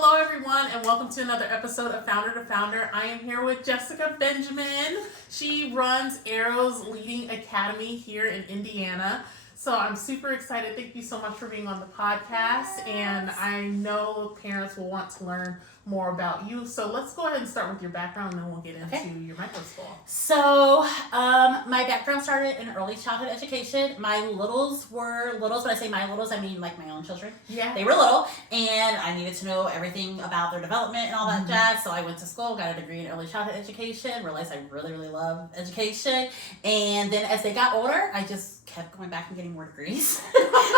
Hello, everyone, and welcome to another episode of Founder to Founder. I am here with Jessica Benjamin. She runs Arrow's Leading Academy here in Indiana. So I'm super excited. Thank you so much for being on the podcast. And I know parents will want to learn more about you. So let's go ahead and start with your background, and then we'll get into your micro school. So my background started in early childhood education. My littles were littles. When I say my littles, I mean like my own children. Yeah. They were little, and I needed to know everything about their development and all that jazz. So I went to school, got a degree in early childhood education, realized I really, really love education. And then as they got older, I just kept going back and getting more degrees.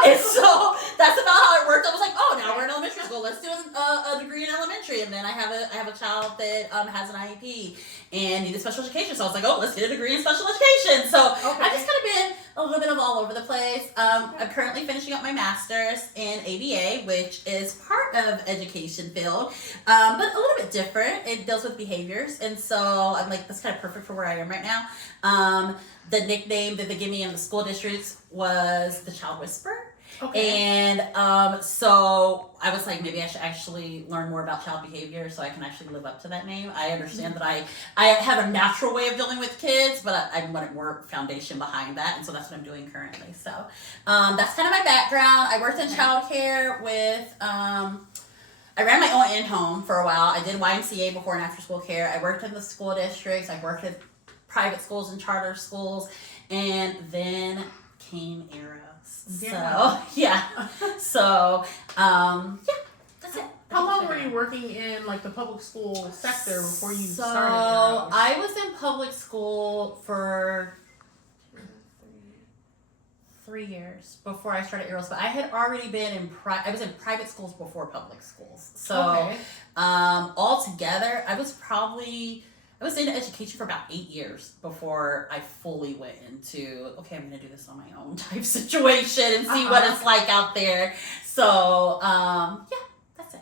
And so that's about how it worked. I was like, oh, now we're in elementary school. Let's do a degree in elementary. And then I have a child that has an IEP and needed special education. So I was like, oh, let's get a degree in special education. So I've just kind of been a little bit of all over the place. I'm currently finishing up my master's in ABA, which is part of education field, but a little bit different. It deals with behaviors. And so I'm like, that's kind of perfect for where I am right now. The nickname that they give me in the school districts was the Child Whisperer. Okay. And so I was like, maybe I should actually learn more about child behavior so I can actually live up to that name. I understand that I have a natural way of dealing with kids, but I wanted more foundation behind that. And so that's what I'm doing currently. So that's kind of my background. I worked in childcare with... I ran my own in-home for a while. I did YMCA before and after school care. I worked in the school districts. I worked at private schools and charter schools. And then came Arrow. Yeah. So, yeah. So, that's it. How long were you working in like the public school sector before you started? I was in public school for 3 years before I started Arrows, but I had already been I was in private schools before public schools. So, altogether, I was in education for about 8 years before I fully went into, okay, I'm going to do this on my own type situation and see what it's like out there. So, that's it.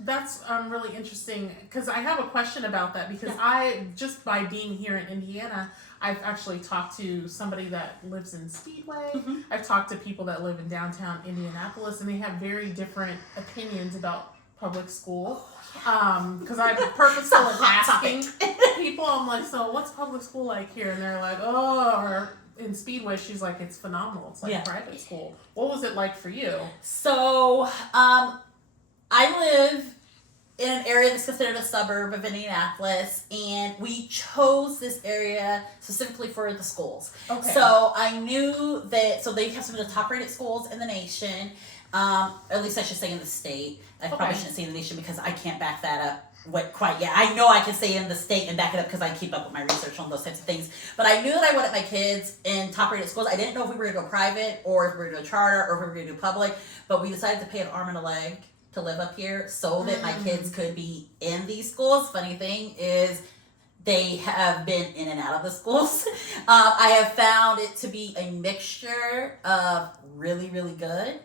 That's really interesting because I have a question about that because I, just by being here in Indiana, I've actually talked to somebody that lives in Speedway. Mm-hmm. I've talked to people that live in downtown Indianapolis, and they have very different opinions about public school. Because I'm purposeful in asking people, I'm like, so what's public school like here? And they're like, oh, or in Speedway, she's like, it's phenomenal. It's like private school. What was it like for you? So, I live in an area that's considered a suburb of Indianapolis, and we chose this area specifically for the schools. Okay. So I knew that, so they have some of the top rated schools in the nation. At least I should say in the state. I probably shouldn't say in the nation because I can't back that up quite yet. I know I can say in the state and back it up because I keep up with my research on those types of things. But I knew that I wanted my kids in top-rated schools. I didn't know if we were going to go private or if we were going to go charter or if we were going to do public. But we decided to pay an arm and a leg to live up here so that my kids could be in these schools. Funny thing is, they have been in and out of the schools. I have found it to be a mixture of really, really good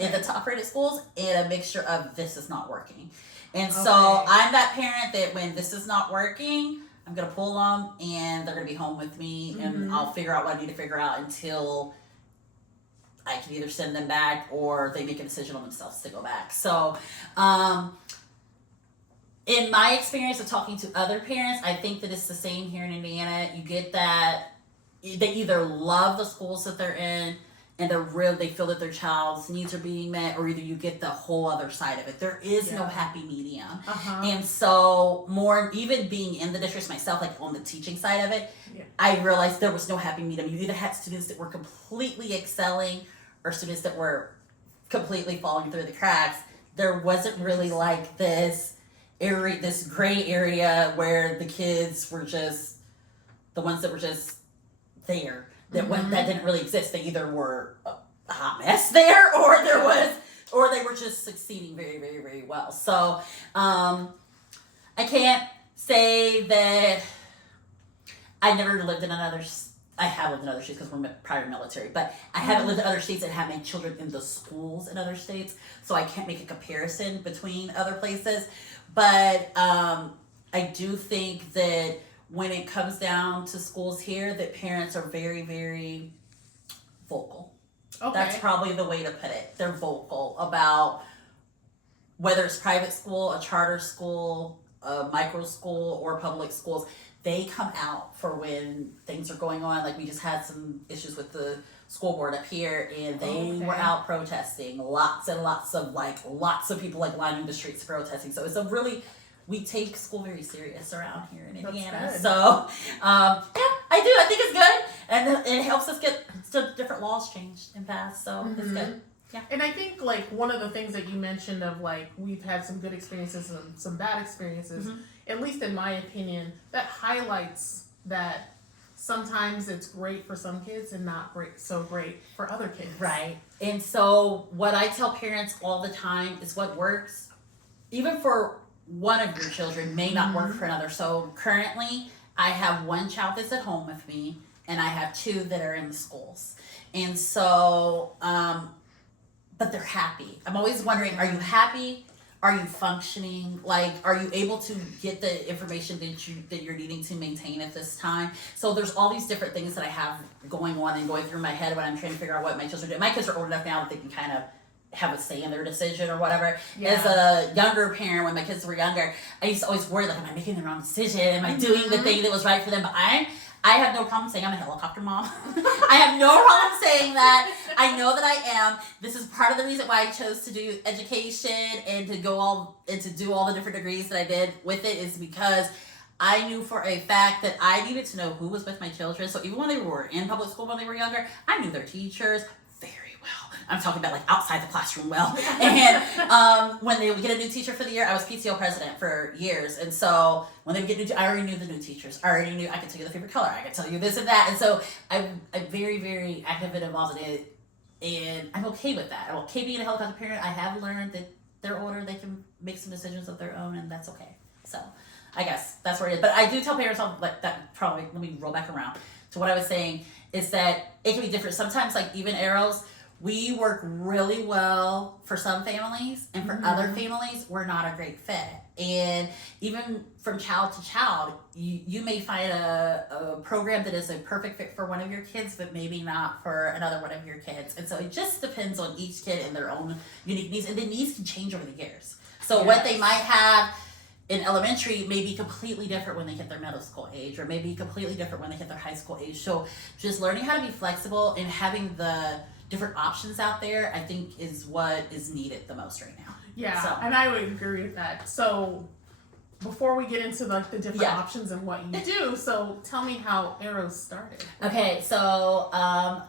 in the top-rated schools and a mixture of this is not working. And so I'm that parent that when this is not working, I'm going to pull them and they're going to be home with me and I'll figure out what I need to figure out until I can either send them back or they make a decision on themselves to go back. So in my experience of talking to other parents, I think that it's the same here in Indiana. You get that they either love the schools that they're in and they feel that their child's needs are being met, or either you get the whole other side of it. There is no happy medium. And so even being in the districts myself, like on the teaching side of it, I realized there was no happy medium. You either had students that were completely excelling or students that were completely falling through the cracks. There wasn't really like this gray area where the kids were just the ones that were just there. That didn't really exist. They either were a hot mess there, or they were just succeeding very, very, very well. So I can't say that I never lived in another. I have lived in other states because we're prior military, but I haven't lived in other states and have my children in the schools in other states, so I can't make a comparison between other places. But I do think that when it comes down to schools here, that parents are very, very vocal. Okay. That's probably the way to put it. They're vocal about whether it's private school, a charter school, a micro school, or public schools, they come out for when things are going on. Like we just had some issues with the school board up here, and they were out protesting. Lots and lots of people like lining the streets protesting. So it's a really, we take school very serious around here in Indiana. So yeah, I think it's good, and it helps us get different laws changed and passed. So it's good. Yeah. And I think like one of the things that you mentioned of like we've had some good experiences and some bad experiences, at least in my opinion, that highlights that sometimes it's great for some kids and not so great for other kids. Right. And so what I tell parents all the time is what works, even for one of your children, may not work for another. So currently I have one child that's at home with me, and I have two that are in the schools. And so, but they're happy. I'm always wondering, are you happy? Are you functioning? Like, are you able to get the information that you're needing to maintain at this time? So there's all these different things that I have going on and going through my head when I'm trying to figure out what my children do. My kids are old enough now that they can kind of have a say in their decision or whatever. Yeah. As a younger parent, when my kids were younger, I used to always worry, like, am I making the wrong decision? Am I doing the thing that was right for them? But I have no problem saying I'm a helicopter mom. I have no problem saying that. I know that I am. This is part of the reason why I chose to do education and to do all the different degrees that I did with it, is because I knew for a fact that I needed to know who was with my children. So even when they were in public school when they were younger, I knew their teachers very well. I'm talking about like outside the classroom well. And when they would get a new teacher for the year, I was PTO president for years. And so when they would get I already knew the new teachers. I already knew, I could tell you the favorite color. I could tell you this and that. And so I'm very, very active and involved in it. And I'm okay with that. I'm okay being a helicopter parent. I have learned that they're older, they can make some decisions of their own, and that's okay. So I guess that's where it is. But I do tell parents, like that probably, let me roll back around to what I was saying, is that it can be different. Sometimes, like even arrows, we work really well for some families, and for other families, we're not a great fit. And even from child to child, you may find a program that is a perfect fit for one of your kids, but maybe not for another one of your kids. And so it just depends on each kid and their own unique needs. And the needs can change over the years. So what they might have in elementary may be completely different when they hit their middle school age, or maybe completely different when they hit their high school age. So just learning how to be flexible and having the different options out there, I think, is what is needed the most right now. Yeah, so. And I would agree with that. So before we get into like the different options and what you do, so tell me how Arrows started. Okay, so I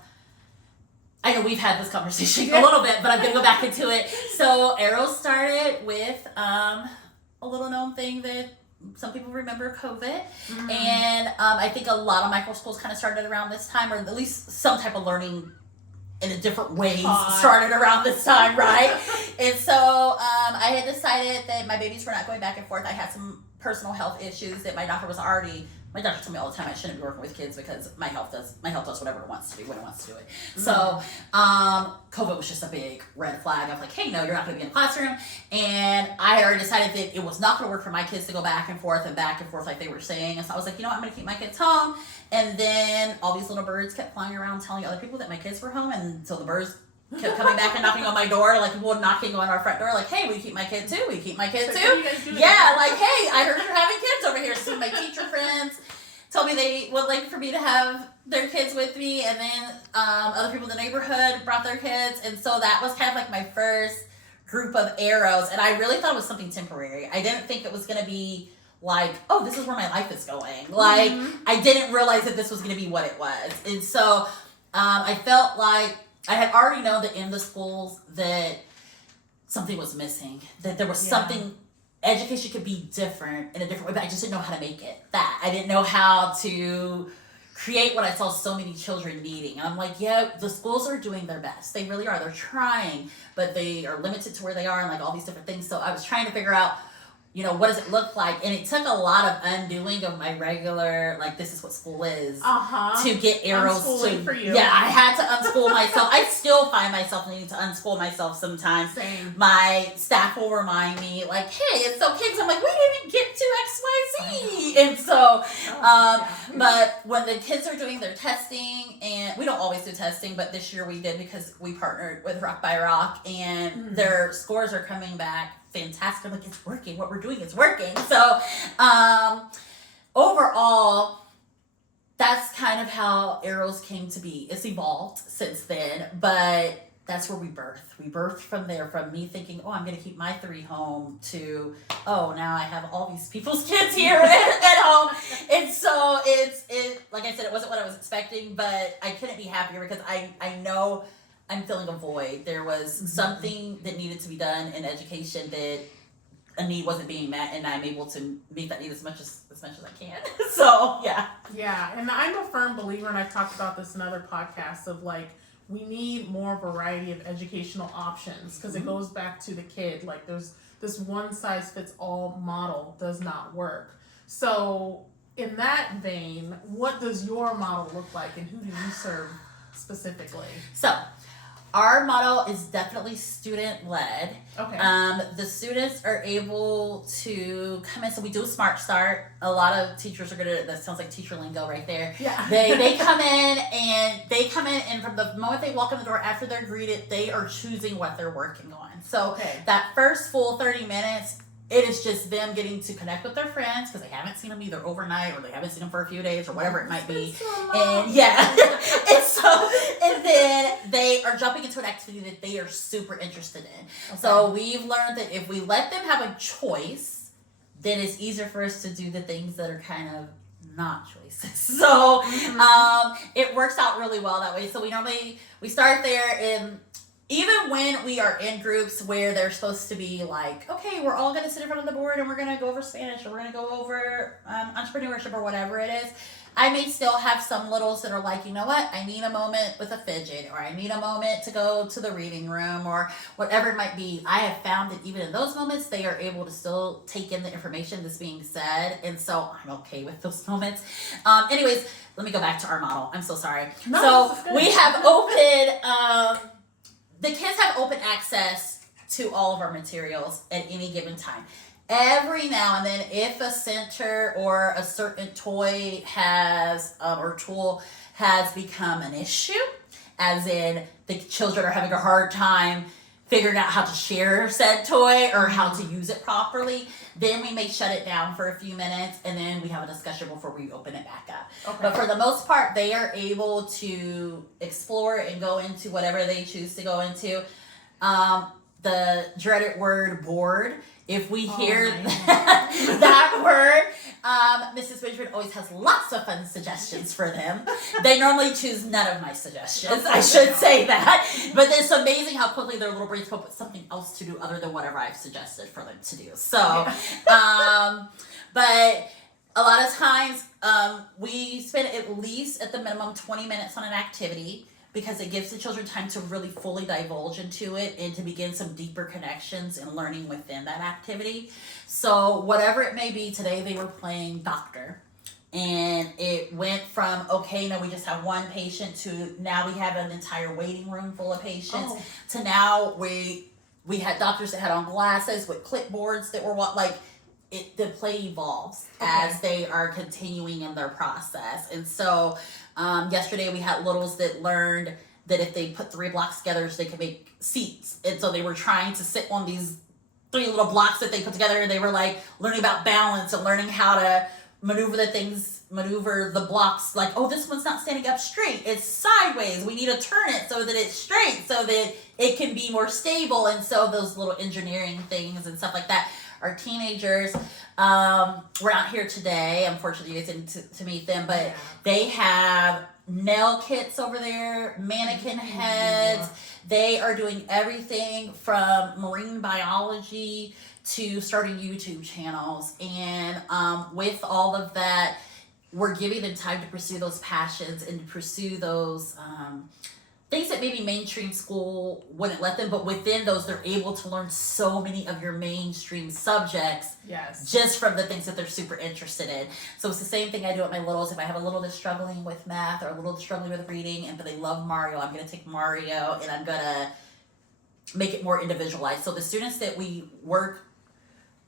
know we've had this conversation a little bit, but I'm going to go back into it. So Arrows started with a little known thing that some people remember, COVID. And I think a lot of micro schools kind of started around this time, or at least some type of learning in a different ways started around this time, right? And so I had decided that my babies were not going back and forth. I had some personal health issues that my doctor told me all the time I shouldn't be working with kids because my health does whatever it wants to do when it wants to do it. So COVID was just a big red flag. I was like, hey, no, you're not going to be in the classroom. And I had already decided that it was not going to work for my kids to go back and forth like they were saying. And so I was like, you know what, I'm going to keep my kids home. And then all these little birds kept flying around telling other people that my kids were home. And so the birds kept coming back and knocking on my door, like people knocking on our front door, like, hey, will you keep my kid too? Will you keep my kid too? Yeah, like, hey, I heard you're having kids over here. So my teacher friends told me they would like for me to have their kids with me, and then other people in the neighborhood brought their kids, and so that was kind of like my first group of Arrows, and I really thought it was something temporary. I didn't think it was going to be like, oh, this is where my life is going. Like, I didn't realize that this was going to be what it was. And so I felt like I had already known that in the schools that something was missing, that there was something, education could be different in a different way, but I just didn't know how to make it that. I didn't know how to create what I saw so many children needing. And I'm like, yeah, the schools are doing their best. They really are. They're trying, but they are limited to where they are and like all these different things. So I was trying to figure out, you know, what does it look like? And it took a lot of undoing of my regular, like, this is what school is, to get Arrows to. For you. Yeah, I had to unschool myself. I still find myself needing to unschool myself sometimes. Same. My staff will remind me, like, hey, it's okay. Because I'm like, we didn't get to XYZ. And so, but when the kids are doing their testing, and we don't always do testing, but this year we did because we partnered with Rock by Rock, and their scores are coming back fantastic. I'm like, it's working. What we're doing is working. So overall, that's kind of how Arrows came to be. It's evolved since then, but that's where we birthed. We birthed from there, from me thinking, oh, I'm going to keep my 3 home, to, oh, now I have all these people's kids here at home. And so it, like I said, it wasn't what I was expecting, but I couldn't be happier because I know I'm filling a void. There was something that needed to be done in education that a need wasn't being met, and I'm able to meet that need as much as I can. So, yeah. Yeah, and I'm a firm believer, and I've talked about this in other podcasts, of like, we need more variety of educational options, because it goes back to the kid. Like, there's this one size fits all model does not work. So in that vein, what does your model look like, and who do you serve specifically? So our model is definitely student-led. Okay. The students are able to come in. So we do a Smart Start. A lot of teachers are that sounds like teacher lingo right there. Yeah. They come in and from the moment they walk in the door, after they're greeted, they are choosing what they're working on. So that first full 30 minutes, it is just them getting to connect with their friends, because they haven't seen them either overnight, or they haven't seen them for a few days, or whatever it might be. And and then they are jumping into an activity that they are super interested in. Okay. So we've learned that if we let them have a choice, then it's easier for us to do the things that are kind of not choices. So it works out really well that way. So we start there, and even when we are in groups where they're supposed to be like, okay, we're all going to sit in front of the board and we're going to go over Spanish, or we're going to go over entrepreneurship, or whatever it is, I may still have some littles that are like, you know what, I need a moment with a fidget, or I need a moment to go to the reading room, or whatever it might be. I have found that even in those moments, they are able to still take in the information that's being said. And so I'm okay with those moments. Anyways, let me go back to our model. I'm so sorry. No, so we have open... the kids have open access to all of our materials at any given time. Every now and then, if a center or a certain toy has, or tool has become an issue, as in the children are having a hard time figuring out how to share said toy or how to use it properly, then we may shut it down for a few minutes, and then we have a discussion before we open it back up. Okay. But for the most part, they are able to explore and go into whatever they choose to go into. The dreaded word board, if we hear that word, Mrs. Benjamin always has lots of fun suggestions for them. They normally choose none of my suggestions, I should say that. But it's amazing how quickly their little brains come up with something else to do other than whatever I've suggested for them to do. So, but a lot of times we spend at least at the minimum 20 minutes on an activity, because it gives the children time to really fully divulge into it and to begin some deeper connections and learning within that activity. So whatever it may be, today they were playing doctor, and it went from, okay, no, we just have one patient, to now we have an entire waiting room full of patients, to now we had doctors that had on glasses with clipboards that were the play evolves as they are continuing in their process. And so yesterday we had littles that learned that if they put 3 blocks together, they could make seats. And so they were trying to sit on these 3 little blocks that they put together, and they were like learning about balance and learning how to maneuver the blocks, like, oh, this one's not standing up straight, it's sideways, we need to turn it so that it's straight so that it can be more stable. And so those little engineering things and stuff like that. Our teenagers, we're not here today, unfortunately you guys didn't to meet them, but they have nail kits over there, mannequin heads. They are doing everything from marine biology to starting YouTube channels. And with all of that, we're giving them time to pursue those passions and to pursue those things that maybe mainstream school wouldn't let them, but within those, they're able to learn so many of your mainstream subjects just from the things that they're super interested in. So it's the same thing I do with my littles. If I have a little that's struggling with math or a little that's struggling with reading, but they love Mario, I'm going to take Mario and I'm going to make it more individualized. So the students that we work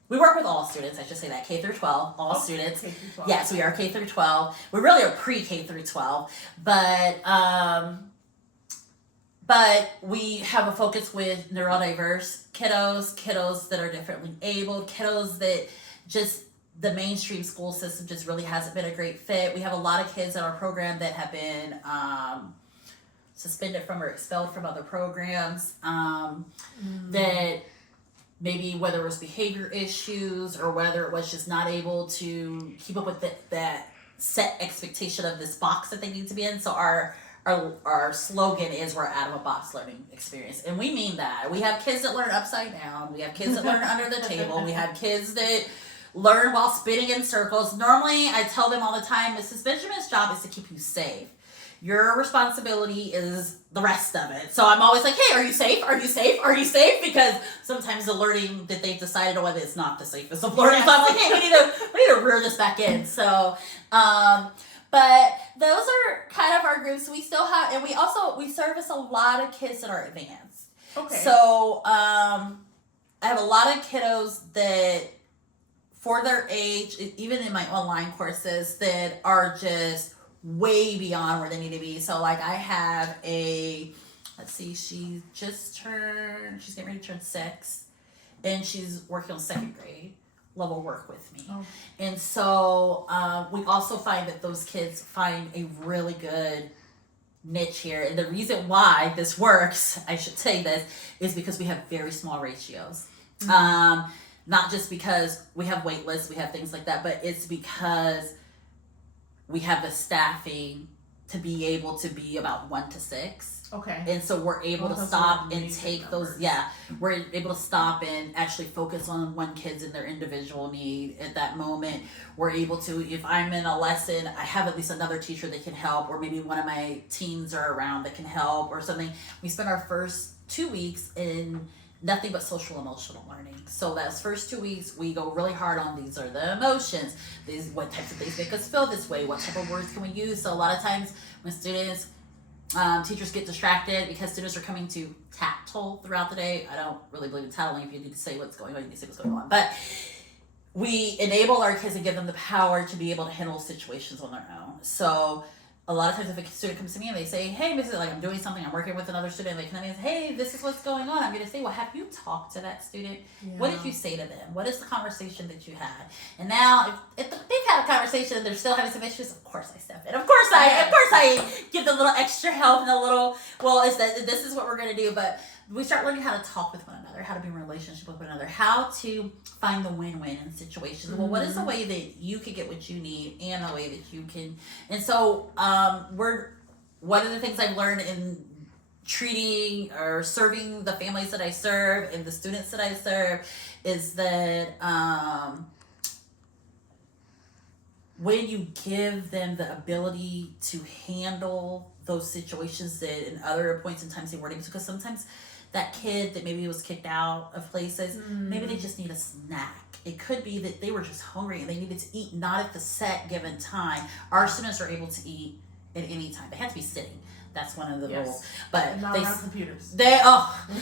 with all students, I should say that, K through 12, all students. K through 12. Yes, we are K through 12. We really are pre-K through 12, but But we have a focus with neurodiverse kiddos that are differently abled, kiddos that just the mainstream school system just really hasn't been a great fit. We have a lot of kids in our program that have been suspended from or expelled from other programs, that maybe whether it was behavior issues or whether it was just not able to keep up with that set expectation of this box that they need to be in. So our slogan is we're out of a box learning experience. And we mean that. We have kids that learn upside down. We have kids that learn under the table. We have kids that learn while spinning in circles. Normally, I tell them all the time, Mrs. Benjamin's job is to keep you safe. Your responsibility is the rest of it. So I'm always like, hey, are you safe? Are you safe? Are you safe? Because sometimes the learning that they've decided on is not the safest of learning. So I'm like, hey, we need to rear this back in. So, but those are kind of our groups. We still have, and we service a lot of kids that are advanced. Okay. So, I have a lot of kiddos that, for their age, even in my online courses, that are just way beyond where they need to be. So like I have let's see, she's getting ready to turn 6, and she's working on 2nd grade level work with me. Oh. And so we also find that those kids find a really good niche here. And the reason why this works, I should say this, is because we have very small ratios. Mm-hmm. Not just because we have wait lists, we have things like that, but it's because we have the staffing to be able to be about 1 to 6. Okay. And so we're able to stop and take those, we're able to stop and actually focus on one kid's in their individual need at that moment. We're able to, if I'm in a lesson, I have at least another teacher that can help, or maybe one of my teens are around that can help or something. We spend our first 2 weeks in nothing but social emotional learning. So those first 2 weeks, we go really hard on these are the emotions. What types of things make us feel this way? What type of words can we use? So a lot of times when students, teachers get distracted because students are coming to tattle throughout the day. I don't really believe in tattling. If you need to say what's going on, you need to say what's going on. But we enable our kids and give them the power to be able to handle situations on their own. So a lot of times if a student comes to me and they say, hey, Mrs., like I'm doing something, I'm working with another student, and they come to me and say, hey, this is what's going on. I'm going to say, well, have you talked to that student? Yeah. What did you say to them? What is the conversation that you had? And now if they've had a conversation and they're still having some issues, of course I step in. Of course I give the little extra help and a little, this is what we're going to do. But we start learning how to talk with one another, how to be in a relationship with one another, how to find the win-win in situations. Mm-hmm. Well, what is the way that you can get what you need and the way that you can, and so one of the things I've learned in treating or serving the families that I serve and the students that I serve is that when you give them the ability to handle those situations that in other points in time they weren't able to, because sometimes that kid that maybe was kicked out of places, maybe they just need a snack. It could be that they were just hungry and they needed to eat not at the set given time. Our students are able to eat at any time. They have to be sitting. That's one of the rules. But not around computers. I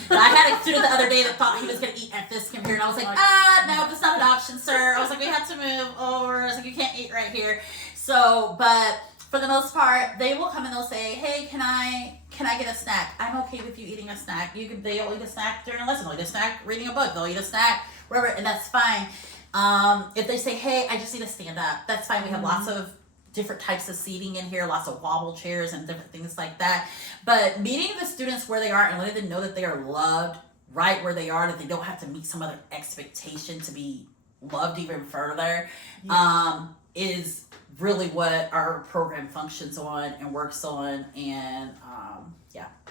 had a student the other day that thought he was going to eat at this computer, and I was like, no, that's not an option, sir. I was like, we have to move over. I was like, you can't eat right here. So, but for the most part, they will come and they'll say, hey, can I get a snack? I'm okay with you eating a snack. They'll eat a snack during a lesson. They'll eat a snack reading a book. They'll eat a snack wherever, and that's fine. If they say, hey, I just need to stand up, that's fine. We have lots of different types of seating in here, lots of wobble chairs and different things like that. But meeting the students where they are and letting them know that they are loved right where they are, that they don't have to meet some other expectation to be loved even further, is really what our program functions on and works on. And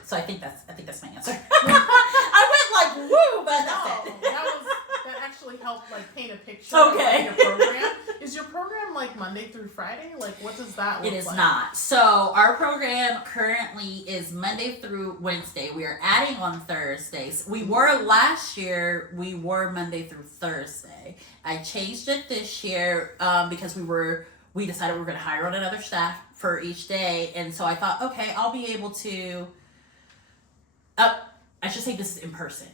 so I think that's my answer. I went like woo, but that's it. That actually helped like paint a picture of your program. Is your program like Monday through Friday? Like what does that look like? It is not. So our program currently is Monday through Wednesday. We are adding on Thursdays. We were last year, we were Monday through Thursday. I changed it this year because we decided we were going to hire on another staff for each day. And so I thought, okay, I'll be able to, I should say this is in person.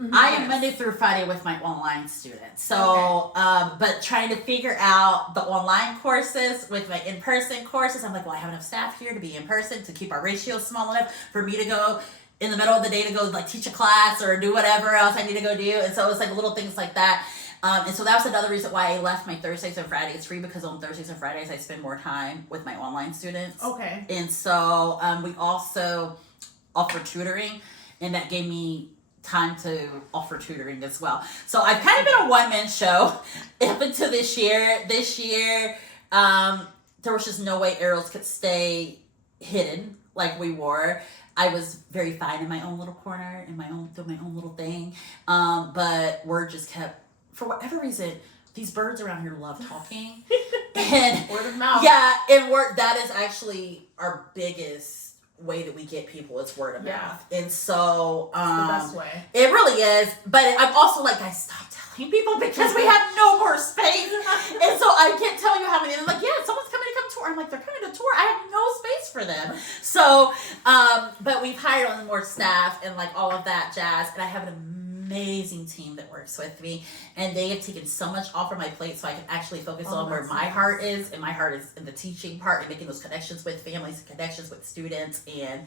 Mm-hmm. I am Monday through Friday with my online students. So, but trying to figure out the online courses with my in-person courses, I'm like, well, I have enough staff here to be in person to keep our ratio small enough for me to go in the middle of the day to go like teach a class or do whatever else I need to go do. And so it's like little things like that. And so that was another reason why I left my Thursdays and Fridays free, because on Thursdays and Fridays I spend more time with my online students. Okay. And so we also offer tutoring, and that gave me time to offer tutoring as well. So I've kind of been a one-man show up until this year. This year, there was just no way Arrows could stay hidden like we were. I was very fine in my own little corner, doing my own little thing. But word just kept, for whatever reason, these birds around here love talking. And word of mouth. Yeah, and that is actually our biggest way that we get people, is word of mouth. And so it's the best way. It really is. But I'm also like, I stopped telling people because we have no more space. And so I can't tell you how many. They're like, yeah, someone's coming to come tour. I'm like, they're coming to tour. I have no space for them. So but we've hired on more staff and like all of that jazz, and I have an amazing team that works with me, and they have taken so much off of my plate so I can actually focus on where my heart is, and my heart is in the teaching part and making those connections with families and connections with students, and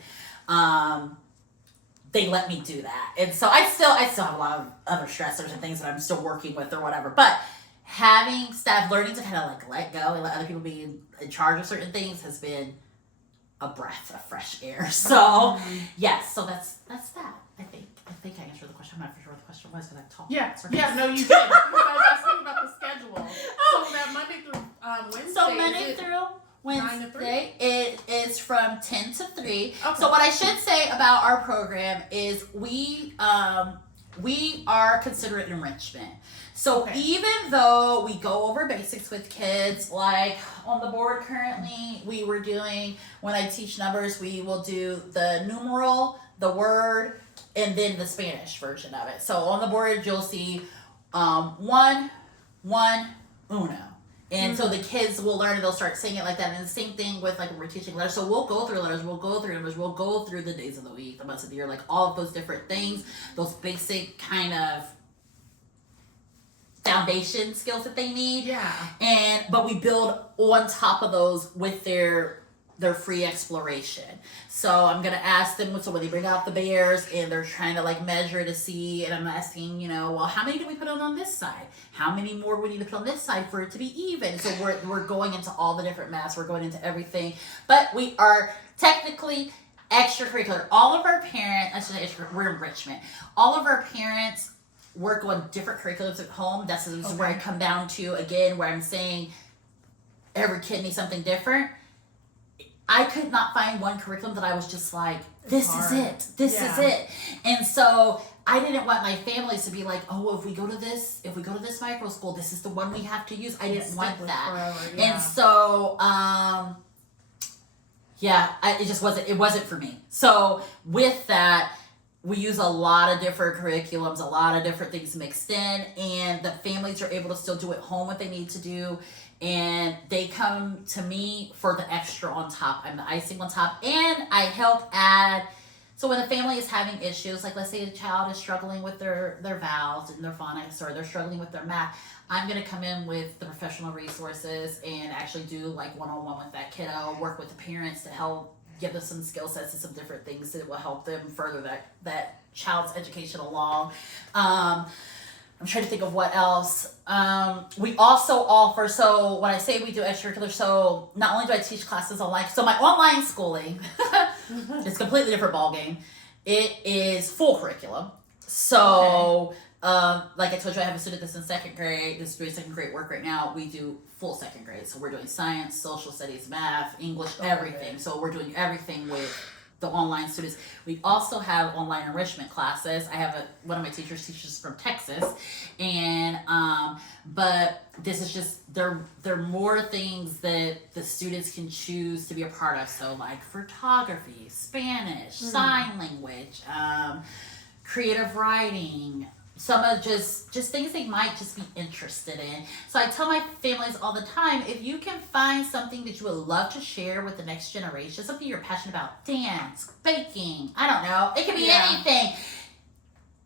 they let me do that. And so I still have a lot of other stressors and things that I'm still working with or whatever, but having staff, learning to kind of like let go and let other people be in charge of certain things has been a breath of fresh air. So yes, so that's that. I think I answered the question. I'm not sure what the question was, because I've talked. Yeah, no, you did. Because I was asking about the schedule. So that Monday through Wednesday. So Monday through Wednesday, it is from 10 to 3. Okay. So what I should say about our program is we are considered enrichment. So even though we go over basics with kids, like on the board currently, we were doing, when I teach numbers, we will do the numeral, the word, and then the Spanish version of it. So on the board, you'll see 1, 1, 1. And so the kids will learn, and they'll start saying it like that. And the same thing with like when we're teaching letters. So we'll go through letters, we'll go through numbers, we'll go through the days of the week, the months of the year, like all of those different things, those basic kind of foundation skills that they need. Yeah. But we build on top of those with their free exploration. So I'm gonna ask them, so when they bring out the bears and they're trying to like measure to see, and I'm asking, well, how many do we put on this side? How many more we need to put on this side for it to be even? So we're going into all the different maths, we're going into everything, but we are technically extracurricular. All of our parents, we're enrichment. All of our parents work on different curriculums at home. This is where I come down to again, where I'm saying every kid needs something different. I could not find one curriculum that I was just like, this is it. This is it. And so I didn't want my families to be like, oh, if we go to this micro school, this is the one we have to use. I didn't want that. Forever, And so, it wasn't for me. So with that, we use a lot of different curriculums, a lot of different things mixed in, and the families are able to still do at home what they need to do. And they come to me for the extra on top. I'm the icing on top. And I help add, so when a family is having issues, like let's say a child is struggling with their vowels and their phonics, or they're struggling with their math, I'm going to come in with the professional resources and actually do like one-on-one with that kiddo, work with the parents to help give them some skill sets and some different things that will help them further that child's education along. I'm trying to think of what else. We also offer, so when I say we do extracurricular, so not only do I teach classes online, so my online schooling is a completely different ballgame. It is full curriculum. So, like I told you, I have a student that's in second grade, that's doing second grade work right now. We do full second grade. So we're doing science, social studies, math, English, everything. So we're doing everything with the online students. We also have online enrichment classes. I have one of my teachers teaches from Texas, and but this is just there are more things that the students can choose to be a part of. So like photography, Spanish, sign language, creative writing. Some of just things they might just be interested in. So I tell my families all the time, if you can find something that you would love to share with the next generation, something you're passionate about, dance, baking, I don't know, it can be anything.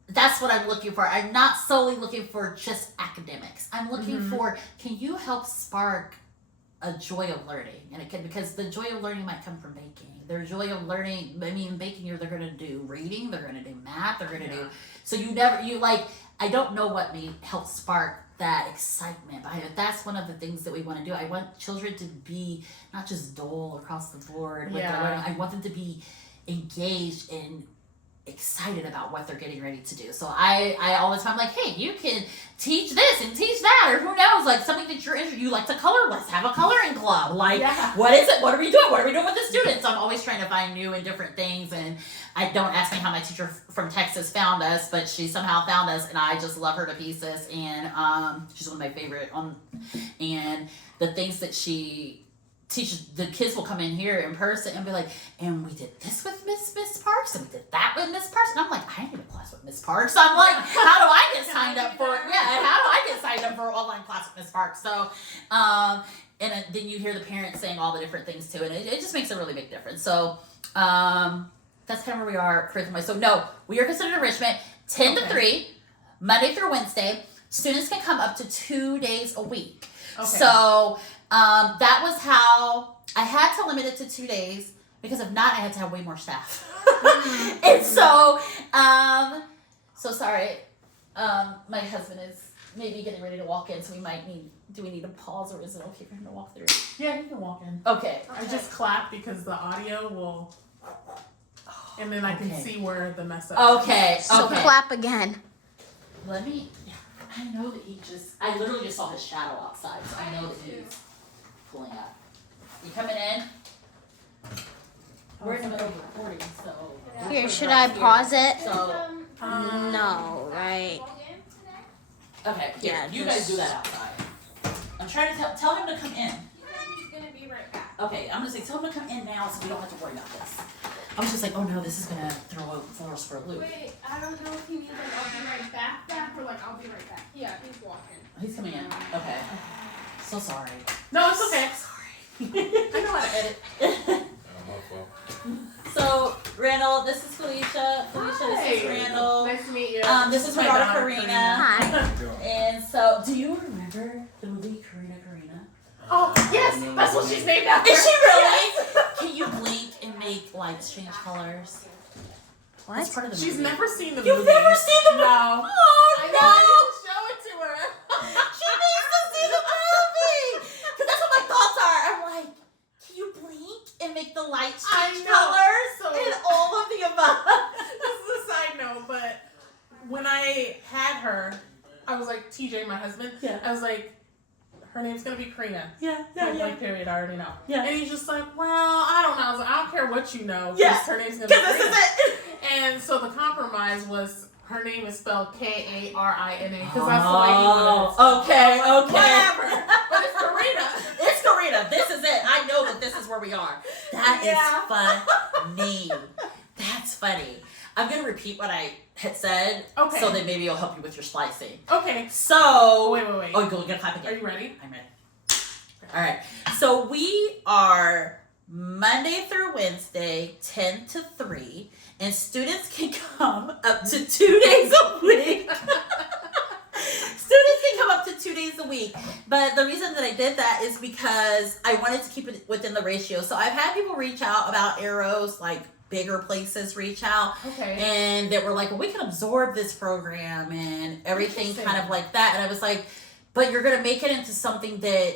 That's what I'm looking for. I'm not solely looking for just academics. I'm looking for, can you help spark a joy of learning, and it can, because the joy of learning might come from baking. Their joy of learning, I mean, baking, they're going to do reading, they're going to do math, they're going to do, so I don't know what may help spark that excitement behind it. That's one of the things that we want to do. I want children to be not just dull across the board with their learning. I want them to be engaged and excited about what they're getting ready to do. So I all the time like, hey, you can teach this and teach that, or who knows, like something that you're interested, you like to color, let's have a coloring club. Like, what is it? What are we doing? What are we doing with the students? I'm always trying to find new and different things, and I don't ask me how my teacher from Texas found us, but she somehow found us, and I just love her to pieces, and she's one of my favorite. And the things that she teachers, the kids will come in here in person and be like, and we did this with Miss Parks, and we did that with Miss Parks, and I'm like, I need a class with Miss Parks. I'm like, how do I get signed up for it? Yeah, and how do I get signed up for an online class with Miss Parks? So, and then you hear the parents saying all the different things too, and it just makes a really big difference. So, that's kind of where we are curriculum-wise. So no, we are considered enrichment 10 to 3, Monday through Wednesday. Students can come up to 2 days a week. Okay. So, that was how I had to limit it to 2 days, because if not, I had to have way more staff. And so, so sorry. My husband is maybe getting ready to walk in, so do we need to pause, or is it okay for him to walk through? Yeah, he can walk in. Okay. I just clap because the audio will, and then I can see where the mess up is. Okay. So clap again. Let me, I know that I literally just saw his shadow outside, so I know that he's pulling up. You coming in? We're in the middle of recording, so. Here, should I pause it? So, no, right? okay, here, you guys do that outside. I'm trying to tell him to come in. He's gonna be right back. Okay, I'm gonna say, tell him to come in now so we don't have to worry about this. I was just like, oh no, this is gonna throw us for a loop. Wait, I don't know if he means like I'll be right back, or like I'll be right back. Yeah, he's walking. He's coming in. Okay. So sorry. No, it's okay. Sorry. I know how to edit. So, Randall, this is Felicia. This is Randall. Nice to meet you. This is my daughter, Karina. Hi. And so, do you remember the movie Karina? Oh, yes, that's what she's named after. Is she really? Can you blink and make lights change colors? What? That's part of the She's movie. never seen the movie. You've never seen the movie? No. Oh, I no. know, I need to show it to her. She needs to see the movie. Because that's what my thoughts are. I'm like, can you blink and make the lights change colors? So, and all of the above. This is a side note, but when I had her, I was like, TJ, my husband, I was like, her name's gonna be Karina. Like, period, I already know. Yeah. And he's just like, well, I don't know. I was like, I don't care what you know. Yeah. Her name's gonna be Karina. This is it. And so the compromise was her name is spelled Karina, because that's the way he wanted it. Okay. Whatever. But it's Karina. It's Karina. This is it. I know that this is where we are. That is funny. That's funny. I'm going to repeat what I had said, so that maybe it'll help you with your splicing. Okay. So... Wait. Oh, you're going to clap again. Are you ready? I'm ready. All right. So we are Monday through Wednesday, 10 to 3, and students can come up to 2 days a week. Students can come up to 2 days a week. But the reason that I did that is because I wanted to keep it within the ratio. So I've had people reach out about arrows, like bigger places reach out. Okay. And that were like, well, we can absorb this program and everything kind of like that. And I was like, but you're going to make it into something that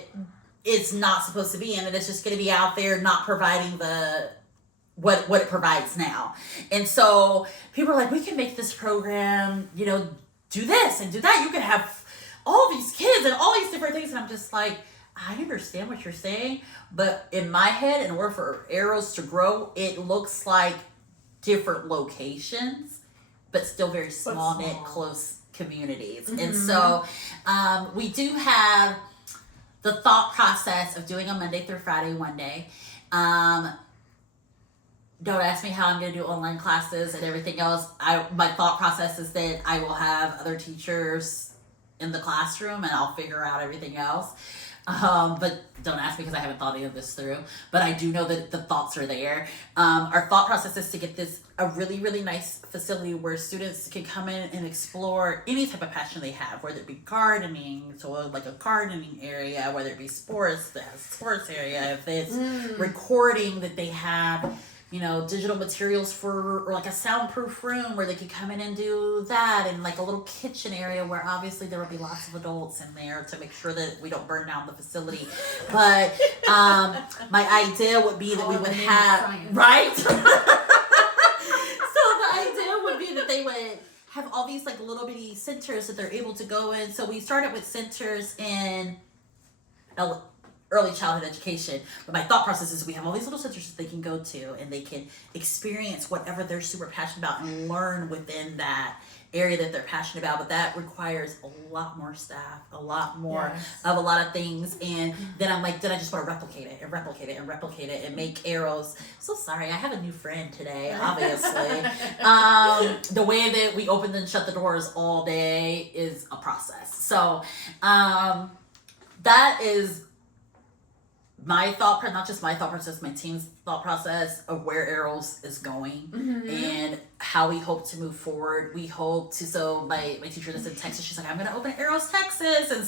it's not supposed to be in, and it's just going to be out there not providing the what it provides now. And so people are like, we can make this program, do this and do that. You can have all these kids and all these different things. And I'm just like, I understand what you're saying, but in my head, in order for arrows to grow, it looks like different locations, but still very small knit, close communities. Mm-hmm. And so we do have the thought process of doing a Monday through Friday one day. Don't ask me how I'm going to do online classes and everything else. My thought process is that I will have other teachers in the classroom, and I'll figure out everything else. But don't ask me because I haven't thought any of this through. But I do know that the thoughts are there. Our thought process is to get this a really, really nice facility where students can come in and explore any type of passion they have, whether it be gardening, so like a gardening area, whether it be sports, the sports area, if it's recording that they have, you know, digital materials for, or like a soundproof room where they could come in and do that, and like a little kitchen area where obviously there will be lots of adults in there to make sure that we don't burn down the facility. But my idea would be that we would have, right? So the idea would be that they would have all these like little bitty centers that they're able to go in. So we started with centers in early childhood education, but my thought process is we have all these little centers that they can go to, and they can experience whatever they're super passionate about and learn within that area that they're passionate about. But that requires a lot more staff, a lot more of a lot of things. And then I'm like, then I just want to replicate it and replicate it and replicate it and make arrows. So sorry, I have a new friend today, obviously. The way that we open and shut the doors all day is a process. So that is my thought, not just my thought process, my team's thought process of where Arrows is going and how we hope to move forward. We hope to, so my teacher that's in Texas, she's like, I'm going to open Arrows, Texas. And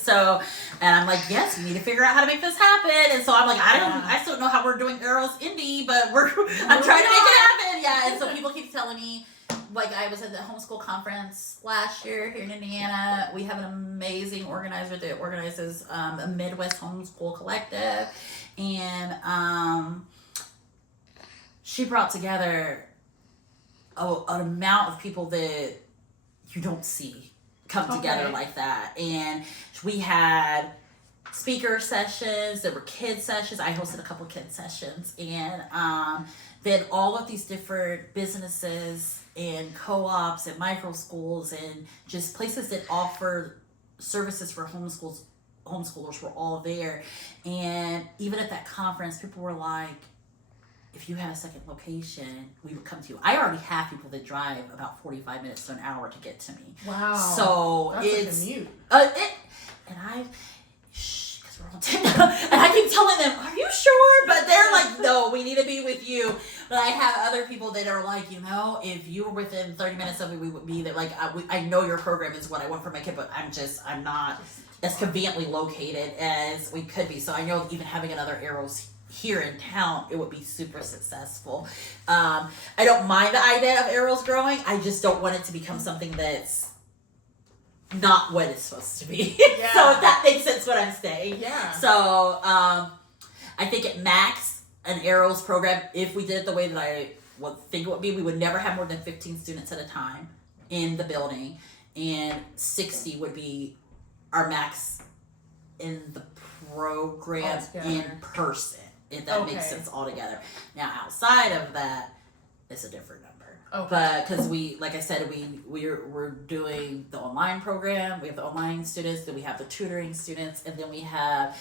I'm like, yes, we need to figure out how to make this happen. And so I'm like, I still don't know how we're doing Arrows Indy, but I'm trying to make it happen. Yeah. And so people keep telling me, like, I was at the homeschool conference last year here in Indiana. We have an amazing organizer that organizes a Midwest Homeschool Collective. And she brought together an amount of people that you don't see come together like that. And we had speaker sessions, there were kid sessions. I hosted a couple kid sessions. And then all of these different businesses and co-ops and micro schools and just places that offer services for homeschoolers were all there. And even at that conference, people were like, if you had a second location, we would come to you. I already have people that drive about 45 minutes to an hour to get to me. Wow. So that's it's a commute. And I keep telling them, are you sure? But they're like, no, we need to be with you. But I have other people that are like, you know, if you were within 30 minutes of me, we would be there. Like, I know your program is what I want for my kid, but I'm not as conveniently located as we could be. So I know even having another Arrows here in town, it would be super successful. I don't mind the idea of Arrows growing. I just don't want it to become something that's not what it's supposed to be. Yeah. So if that makes sense what I'm saying. Yeah. So I think at max, an Arrows program, if we did it the way that I would think it would be, we would never have more than 15 students at a time in the building, and 60 would be our max in the program in person, if that makes sense altogether. Now outside of that, it's a different number. Okay. But because we, like I said, we're doing the online program. We have the online students, then we have the tutoring students, and then we have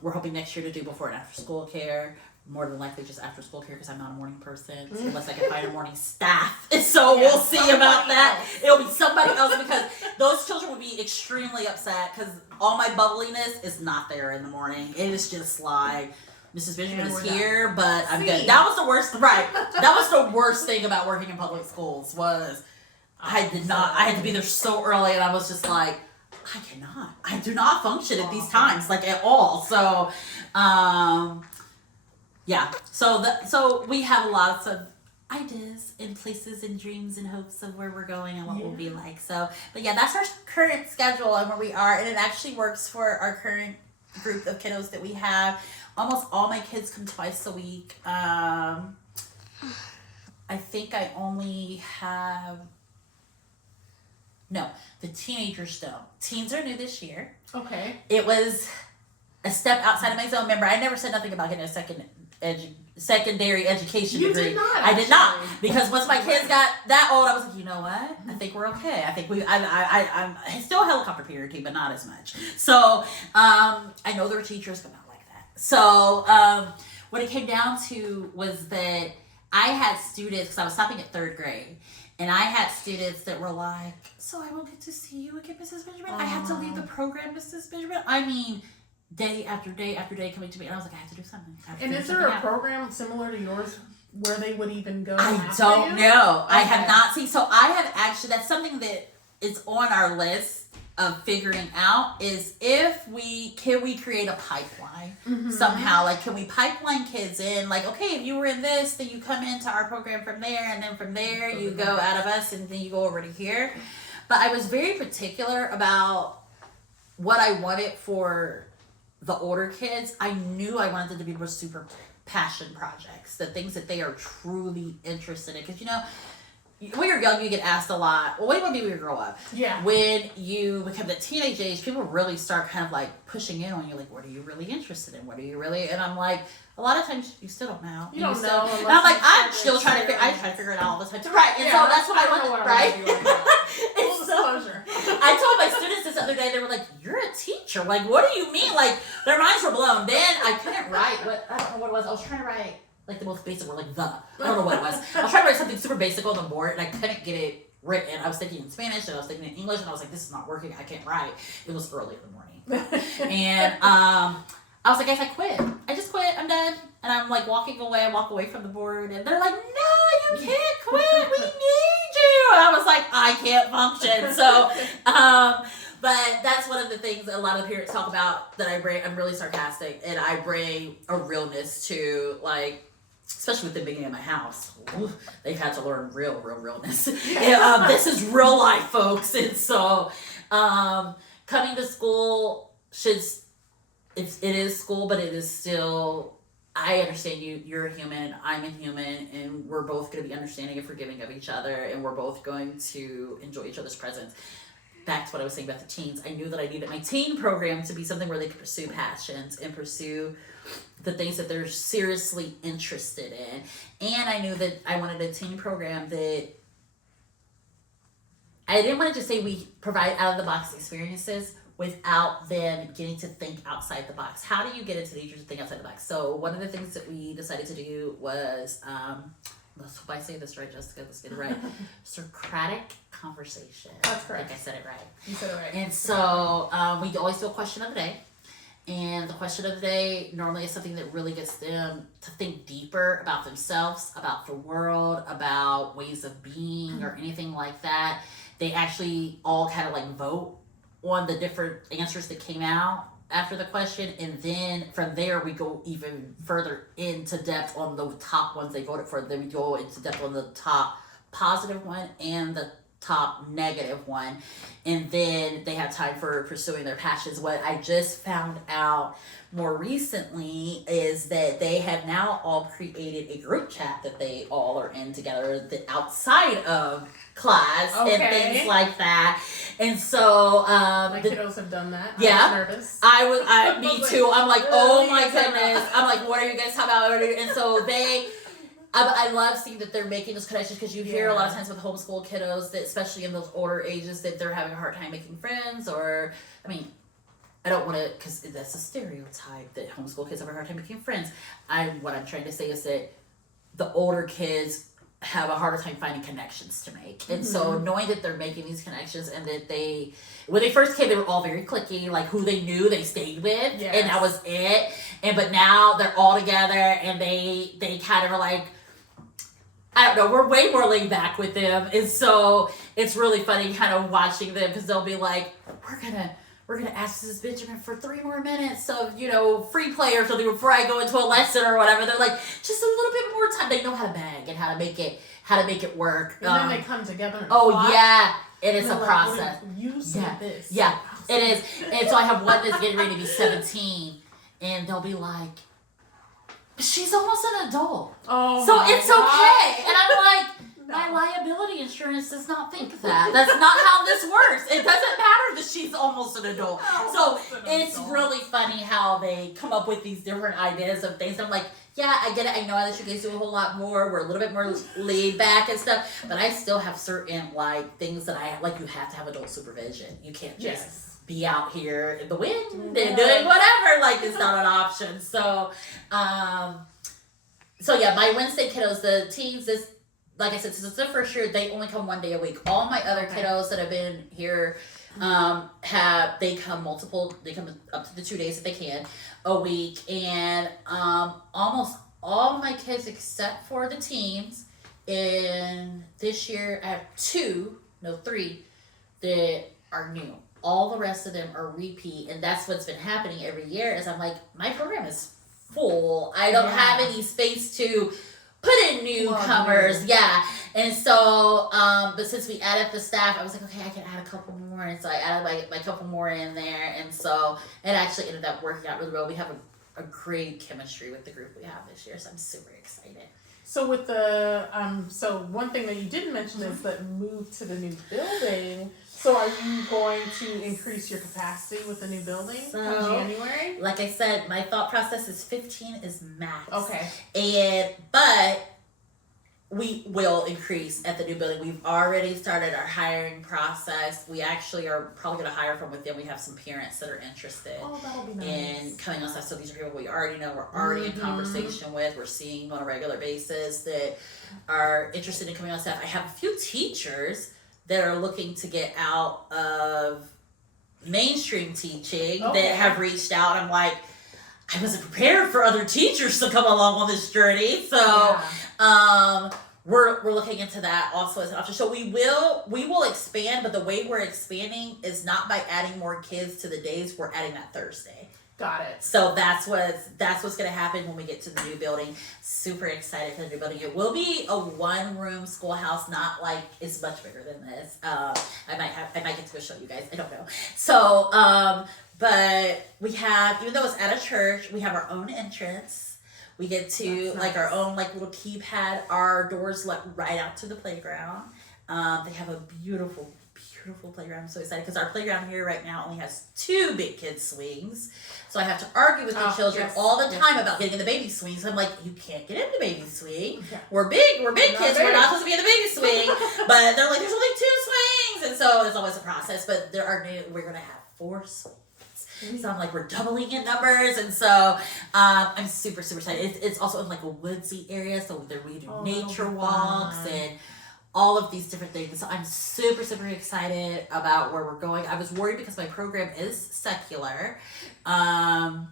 we're hoping next year to do before and after school care. More than likely just after school care because I'm not a morning person, unless I can find a morning staff. So we'll see about that. It'll be somebody else because those children would be extremely upset because all my bubbliness is not there in the morning. It is just like, Mrs. Benjamin is here, but I'm good. That was the worst, right? That was the worst thing about working in public schools was I had to be there so early, and I was just like, I do not function at these times, like at all. So, yeah. So we have lots of ideas and places and dreams and hopes of where we're going and what we'll be like. So, but yeah, that's our current schedule and where we are, and it actually works for our current group of kiddos that we have. Almost all my kids come twice a week. I think I only have... No, the teenagers don't. Teens are new this year. Okay. It was a step outside of my zone. Remember, I never said nothing about getting a secondary education degree. You did not. I did not. Because once my kids got that old, I was like, you know what? I think we're okay. I think I'm still helicopter parenting, but not as much. So, I know there are teachers, but not like that. So, what it came down to was that I had students, because I was stopping at third grade, And I had students that were like, so I won't get to see you again, Mrs. Benjamin? I have to leave the program, Mrs. Benjamin? I mean, day after day after day coming to me. And I was like, I have to do something. And is there a program similar to yours where they would even go? I don't know. Okay. I have not seen. So I have actually, that's something that is on our list of figuring out is can we create a pipeline somehow? Like, can we pipeline kids in? Like, okay, if you were in this, then you come into our program from there, and then from there you go out of us, and then you go over to here. But I was very particular about what I wanted for the older kids. I knew I wanted them to be super passion projects, the things that they are truly interested in. Because, when you're young, you get asked a lot, well, what do you want to be when you grow up? Yeah. When you become the teenage age, people really start kind of like pushing in on you, like, what are you really interested in? What are you really? And I'm like, a lot of times you still don't know. You don't know. And I'm like, I'm still trying to figure it out all the time. Right. And so that's what I want, right? Full disclosure. I told my students this other day, they were like, you're a teacher. Like, what do you mean? Like, their minds were blown. Then I couldn't write I don't know what it was. I was trying to write like the most basic word, like the. I don't know what it was. I was trying to write something super basic on the board, and I couldn't get it written. I was thinking in Spanish, and I was thinking in English, and I was like, this is not working. I can't write. It was early in the morning. And I was like, guys, I quit. I just quit. I'm done. And I'm like walking away. I walk away from the board, and they're like, no, you can't quit. We need you. And I was like, I can't function. So, but that's one of the things that a lot of parents talk about that I bring. I'm really sarcastic, and I bring a realness to, like, especially with the beginning of my house. Ooh, they've had to learn realness. And, this is real life, folks. And so coming to school it is school, but it is still, I understand you're a human, I'm a human, and we're both going to be understanding and forgiving of each other, and we're both going to enjoy each other's presence. Back to what I was saying about the teens, I knew that I needed my teen program to be something where they could pursue passions and pursue the things that they're seriously interested in. And I knew that I wanted a teen program that I didn't want to just say we provide out-of-the-box experiences without them getting to think outside the box. How do you get into teachers to think outside the box? So one of the things that we decided to do was, let's hope I say this right, Jessica, let's get it right. Socratic conversation. That's correct. I think I said it right. You said it right. And so we always do a question of the day. And the question of the day normally is something that really gets them to think deeper about themselves, about the world, about ways of being, or anything like that. They actually all kind of like vote on the different answers that came out after the question, and then from there we go even further into depth on the top ones they voted for. Then we go into depth on the top positive one and the top negative one, and then they have time for pursuing their passions. What I just found out more recently is that they have now all created a group chat that they all are in together, that outside of class and things like that. And so my kiddos have done that. Yeah, I was nervous. Me too. I'm like, oh my goodness. I'm like, what are you guys talking about? And so I love seeing that they're making those connections, because you hear a lot of times with homeschool kiddos that, especially in those older ages, that they're having a hard time making friends. Or, I mean, I don't want to, because that's a stereotype that homeschool kids have a hard time making friends. What I'm trying to say is that the older kids have a harder time finding connections to make. And so knowing that they're making these connections, and that when they first came, they were all very cliquey, like who they knew they stayed with, and that was it. But now they're all together, and they kind of are like, I don't know, we're way more laid back with them. And so it's really funny kind of watching them, because they'll be like, we're gonna ask Mrs. Benjamin for 3 more minutes of, free play or something before I go into a lesson or whatever. They're like, just a little bit more time. They know how to bag and how to make it work. And then they come together and yeah. It is a process. You said this. Yeah, it is. And so I have one that's getting ready to be 17, and they'll be like, she's almost an adult. Oh, so it's okay. And I'm like, my liability insurance does not think that. That's not how this works. It doesn't matter that she's almost an adult. It's really funny how they come up with these different ideas of things. I'm like, yeah, I get it. I know that you guys do a whole lot more. We're a little bit more laid back and stuff. But I still have certain, things that you have to have adult supervision. You can't just be out here in the wind and doing whatever. It's not an option. So yeah, my Wednesday kiddos, the teens, like I said, since it's their first year, they only come 1 day a week. All my other kiddos that have been here they come up to the 2 days that they can a week, and almost all my kids except for the teens in this year I have 3 that are new. All the rest of them are repeat, and that's what's been happening every year is I'm like, my program is full. I don't have any space to put in newcomers. Yeah. And so, but since we added the staff, I was like, okay, I can add a couple more. And so I added my couple more in there. And so it actually ended up working out really well. We have a great chemistry with the group we have this year. So I'm super excited. So with the, so one thing that you didn't mention is that move to the new building. So are you going to increase your capacity with the new building come January? Like I said, my thought process is 15 is max. Okay. But we will increase at the new building. We've already started our hiring process. We actually are probably going to hire from within. We have some parents that are interested that'll be nice. in coming on stuff. So these are people we already know. We're already in conversation with. We're seeing on a regular basis that are interested in coming on staff. I have a few teachers that are looking to get out of mainstream teaching that have reached out. I'm like, I wasn't prepared for other teachers to come along on this journey. So we're looking into that also as an option. So we will expand, but the way we're expanding is not by adding more kids to the days. We're adding that Thursday. Got it. So that's what's going to happen when we get to the new building. Super excited for the new building. It will be a 1-room schoolhouse, not like it's much bigger than this. I might get to go show you guys. I don't know. So, but we have, even though it's at a church, we have our own entrance. We get to our own little keypad. Our doors let right out to the playground. They have a beautiful playground. I'm so excited because our playground here right now only has 2 big kids swings. So I have to argue with the children all the time about getting in the baby swings. I'm like, you can't get in the baby swing. Yeah. We're big kids. We're not supposed to be in the baby swing. But they're like, there's only 2 swings. And so it's always a process. But we're going to have 4 swings. So I'm like, we're doubling in numbers. And so I'm super, super excited. It's also in like a woodsy area. So we do nature walks and all of these different things. So I'm super, super excited about where we're going. I was worried because my program is secular. And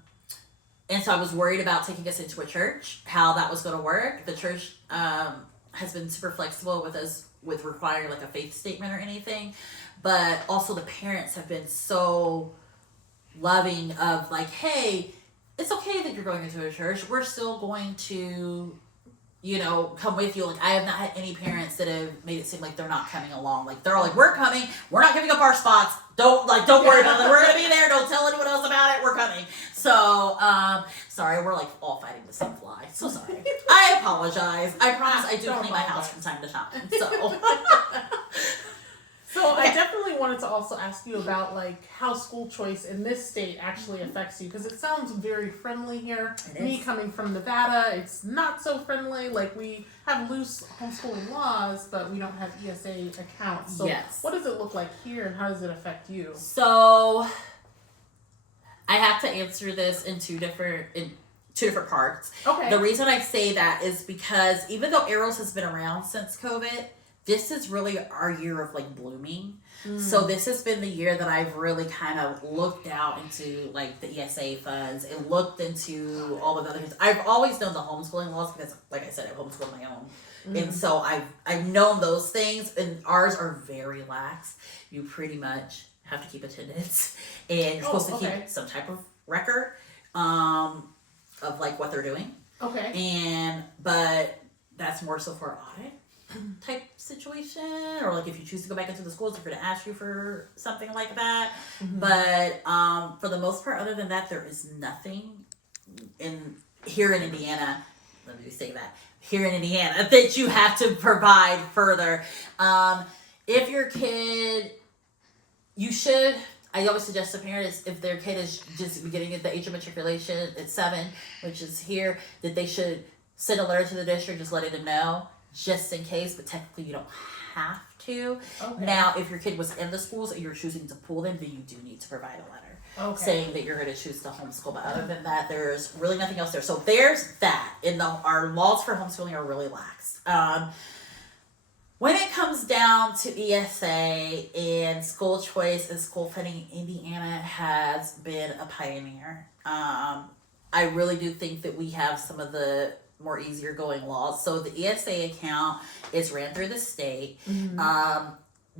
so I was worried about taking us into a church, how that was going to work. The church has been super flexible with us with requiring like a faith statement or anything. But also the parents have been so loving of like, hey, it's okay that you're going into a church. We're still going to come with you. Like, I have not had any parents that have made it seem like they're not coming along. Like, they're all like, we're coming. We're not giving up our spots. Don't worry about it. We're going to be there. Don't tell anyone else about it. We're coming. So, sorry. We're like all fighting the same fly. So sorry. I apologize. I promise I do clean my house from time to time. So I definitely wanted to also ask you about like how school choice in this state actually affects you, because it sounds very friendly here. Me coming from Nevada, it's not so friendly. Like, we have loose homeschooling laws, but we don't have ESA accounts. So what does it look like here, and how does it affect you? So I have to answer this in two different parts. Okay. The reason I say that is because even though Arrows has been around since COVID, this is really our year of like blooming. So this has been the year that I've really kind of looked out into like the ESA funds and looked into all of the other things. I've always known the homeschooling laws because, like I said, I homeschool my own. And so I've known those things, and ours are very lax. You pretty much have to keep attendance, and you're supposed to keep some type of record of like what they're doing. Okay. But that's more so for audit type situation, or like if you choose to go back into the schools, they're going to ask you for something like that. But for the most part, other than that, there is nothing here in Indiana. Let me say that here in Indiana that you have to provide further. If your kid, you should. I always suggest to parents, if their kid is just beginning at the age of matriculation at 7, which is here, that they should send a letter to the district just letting them know, just in case, but technically you don't have to. Okay. Now, if your kid was in the schools and you're choosing to pull them, then you do need to provide a letter saying that you're going to choose to homeschool. But other than that, there's really nothing else there. So there's that. Our laws for homeschooling are really lax. when it comes down to ESA and school choice and school funding, Indiana has been a pioneer. I really do think that we have some of the more easier going laws. So the ESA account is ran through the state.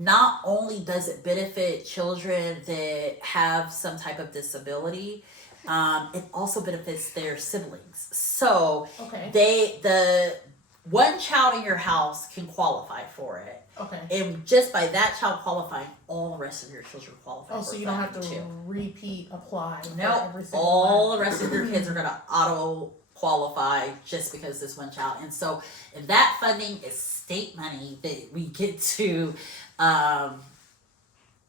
Not only does it benefit children that have some type of disability, it also benefits their siblings. So the one child in your house can qualify for it. Okay. And just by that child qualifying, all the rest of your children qualify for it. Oh, so you don't have to repeat apply. No, all the rest of your kids are going to auto qualify just because this one child. And so that funding is state money that we get to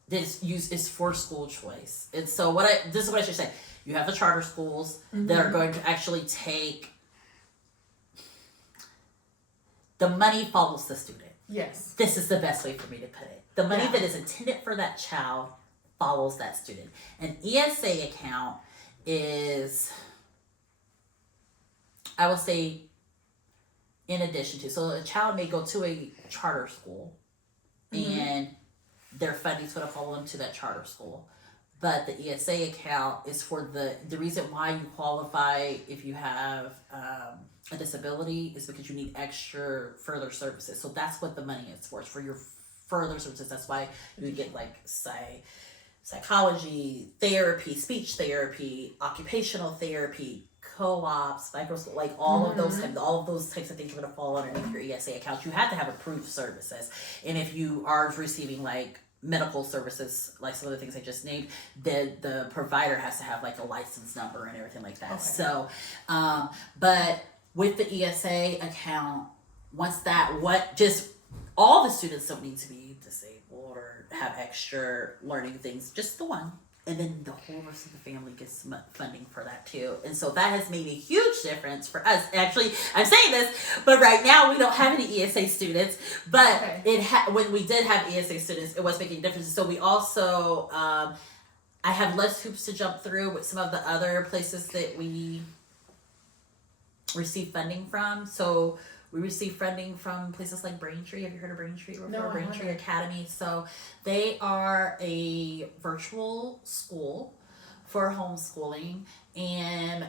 this use is for school choice. And so this is what I should say. You have the charter schools that are going to actually take the money follows the student. Yes. This is the best way for me to put it. The money that is intended for that child follows that student. An ESA account is, I will say, in addition to. So a child may go to a charter school and their funding is going to follow them to that charter school. But the ESA account is for the reason why you qualify if you have a disability is because you need extra further services. So that's what the money is for. It's for your further services. That's why you get like psychology, therapy, speech therapy, occupational therapy, co-ops, microschool, like all of those types of things are going to fall underneath your ESA account. You have to have approved services. And if you are receiving like medical services, like some of the things I just named, the provider has to have like a license number and everything like that. Okay. So, but with the ESA account, all the students don't need to be disabled or have extra learning things, just the one. And then the whole rest of the family gets funding for that too. And so that has made a huge difference for us. Actually, I'm saying this, but right now we don't have any ESA students. But when we did have ESA students, it was making a difference. So we also, I have less hoops to jump through with some of the other places that we receive funding from. So we receive funding from places like Braintree. Have you heard of Braintree? No, Braintree Academy. So they are a virtual school for homeschooling, and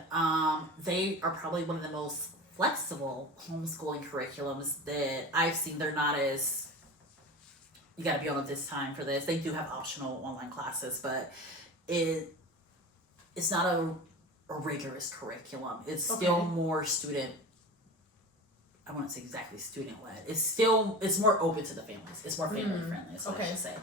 they are probably one of the most flexible homeschooling curriculums that I've seen. They're not as, you got to be on at this time for this. They do have optional online classes, but it's not a rigorous curriculum. It's still more student, I wouldn't say exactly student-led. It's more open to the families. It's more family-friendly, is what I should say.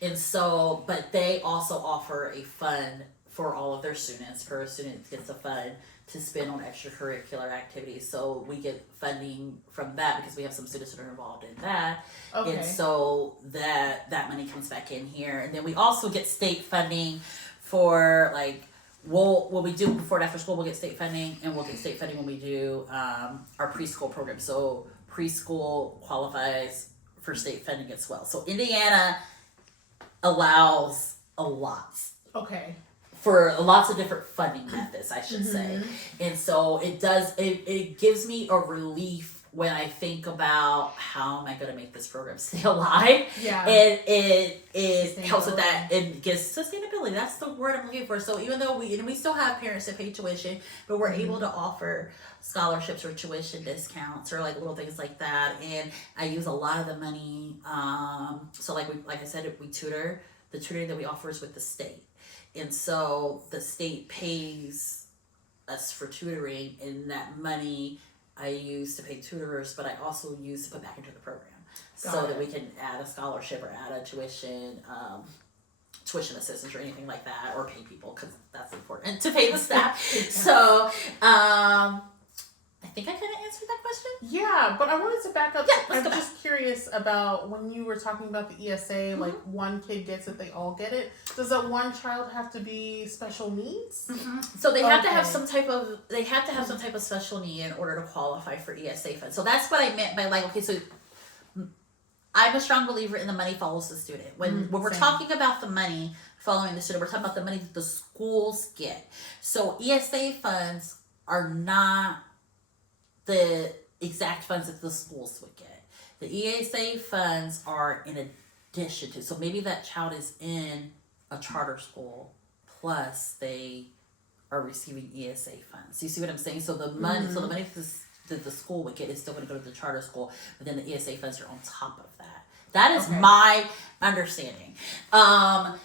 And so, but they also offer a fund for all of their students. Per student gets a fund to spend on extracurricular activities. So we get funding from that because we have some students that are involved in that. Okay. And so that money comes back in here. And then we also get state funding for like, what we do before and after school, we'll get state funding, and we'll get state funding when we do our preschool program. So preschool qualifies for state funding as well. So Indiana allows a lot. Okay. For lots of different funding methods, I should say. And so it gives me a relief when I think about how am I going to make this program stay alive. Yeah. And it helps with that. It gives sustainability. That's the word I'm looking for. So even though we still have parents that pay tuition, but we're able to offer scholarships or tuition discounts or like little things like that. And I use a lot of the money. So like I said, we tutor. The tutoring that we offer is with the state. And so the state pays us for tutoring, and that money I use to pay tutors, but I also use to put back into the program so that we can add a scholarship or add a tuition assistance or anything like that, or pay people because that's important to pay the staff. So I think I kind of answered that question. Yeah, but I wanted to back up. Yeah, I'm just curious about when you were talking about the ESA, like one kid gets it, they all get it. Does that one child have to be special needs? So they have to have some type of special need in order to qualify for ESA funds. So that's what I meant by like, okay, so I'm a strong believer in the money follows the student. When we're talking about the money following the student, we're talking about the money that the schools get. So ESA funds are not the exact funds that the schools would get. The ESA funds are in addition to, so maybe that child is in a charter school, plus they are receiving ESA funds. You see what I'm saying? So the money, so the money that the school would get is still going to go to the charter school, but then the ESA funds are on top of that. That is my understanding. And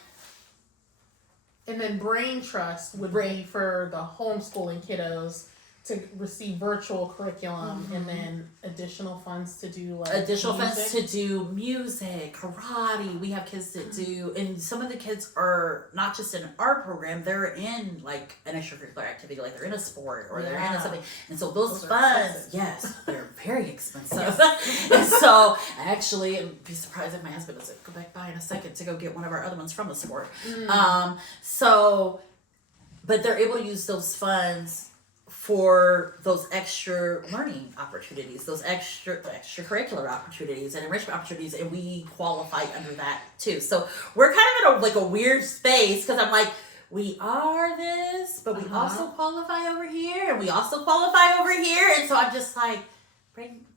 then Brain Trust would be for the homeschooling kiddos to receive virtual curriculum, and then additional funds to do like funds to do music, karate. We have kids that do, and some of the kids are not just in our program, they're in like an extracurricular activity, like they're in a sport or they're in something. And so those funds, yes, they're very expensive. And so actually, I'd be surprised if my husband doesn't go back by in a second to go get one of our other ones from the sport. But they're able to use those funds for those extra learning opportunities, those extracurricular opportunities and enrichment opportunities, and we qualify under that too. So we're kind of in a weird space, because I'm like, we are this, but we also qualify over here, and we also qualify over here, and so I'm just like,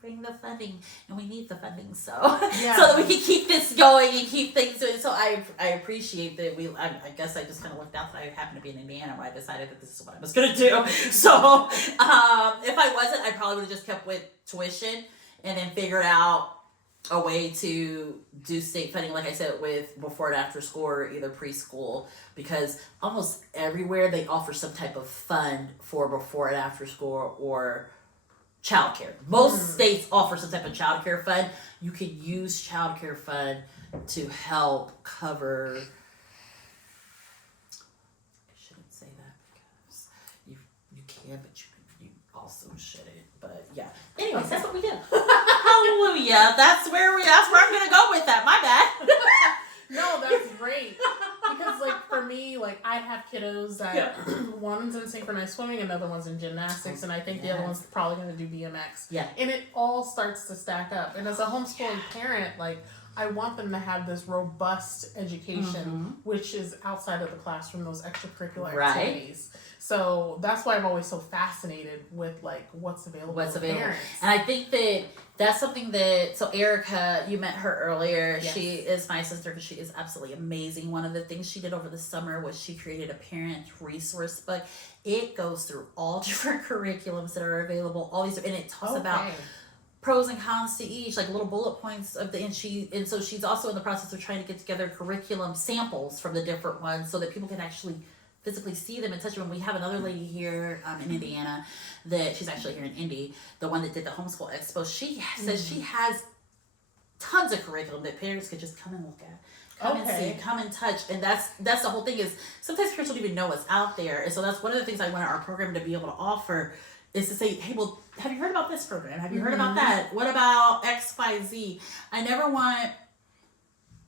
bring the funding, and we need the funding, so that we can keep this going and keep things doing. So I appreciate that I guess I just kind of looked out that I happened to be in Indiana where I decided that this is what I was going to do. So if I wasn't, I probably would have just kept with tuition and then figured out a way to do state funding, like I said, with before and after school or either preschool, because almost everywhere they offer some type of fund for before and after school or childcare. Most states offer some type of childcare fund. You can use childcare fund to help cover. I shouldn't say that because you can, but you also shouldn't. But yeah. Anyways, that's what we do. Hallelujah. That's where I'm gonna go with that. My bad. No, that's great. Because, like, for me, like, I have kiddos that one's in synchronized swimming, another one's in gymnastics, and I think the other one's probably going to do BMX. Yeah. And it all starts to stack up. And as a homeschooling parent, like, I want them to have this robust education, which is outside of the classroom, those extracurricular activities. So that's why I'm always so fascinated with, like, what's available to parents. And I think that's something that, so Erica, you met her earlier. Yes. She is my sister because she is absolutely amazing. One of the things she did over the summer was she created a parent resource book. It goes through all different curriculums that are available, all these, and it talks about pros and cons to each, like little bullet points of and so she's also in the process of trying to get together curriculum samples from the different ones so that people can actually physically see them and touch them. And we have another lady here in Indiana that she's actually here in Indy, the one that did the homeschool expo. She says she has tons of curriculum that parents could just come and look at. Come and see, come and touch. And that's the whole thing, is sometimes parents don't even know what's out there. And so that's one of the things I want our program to be able to offer, is to say, hey, well, have you heard about this program? Have you heard about that? What about X, Y, Z? I never want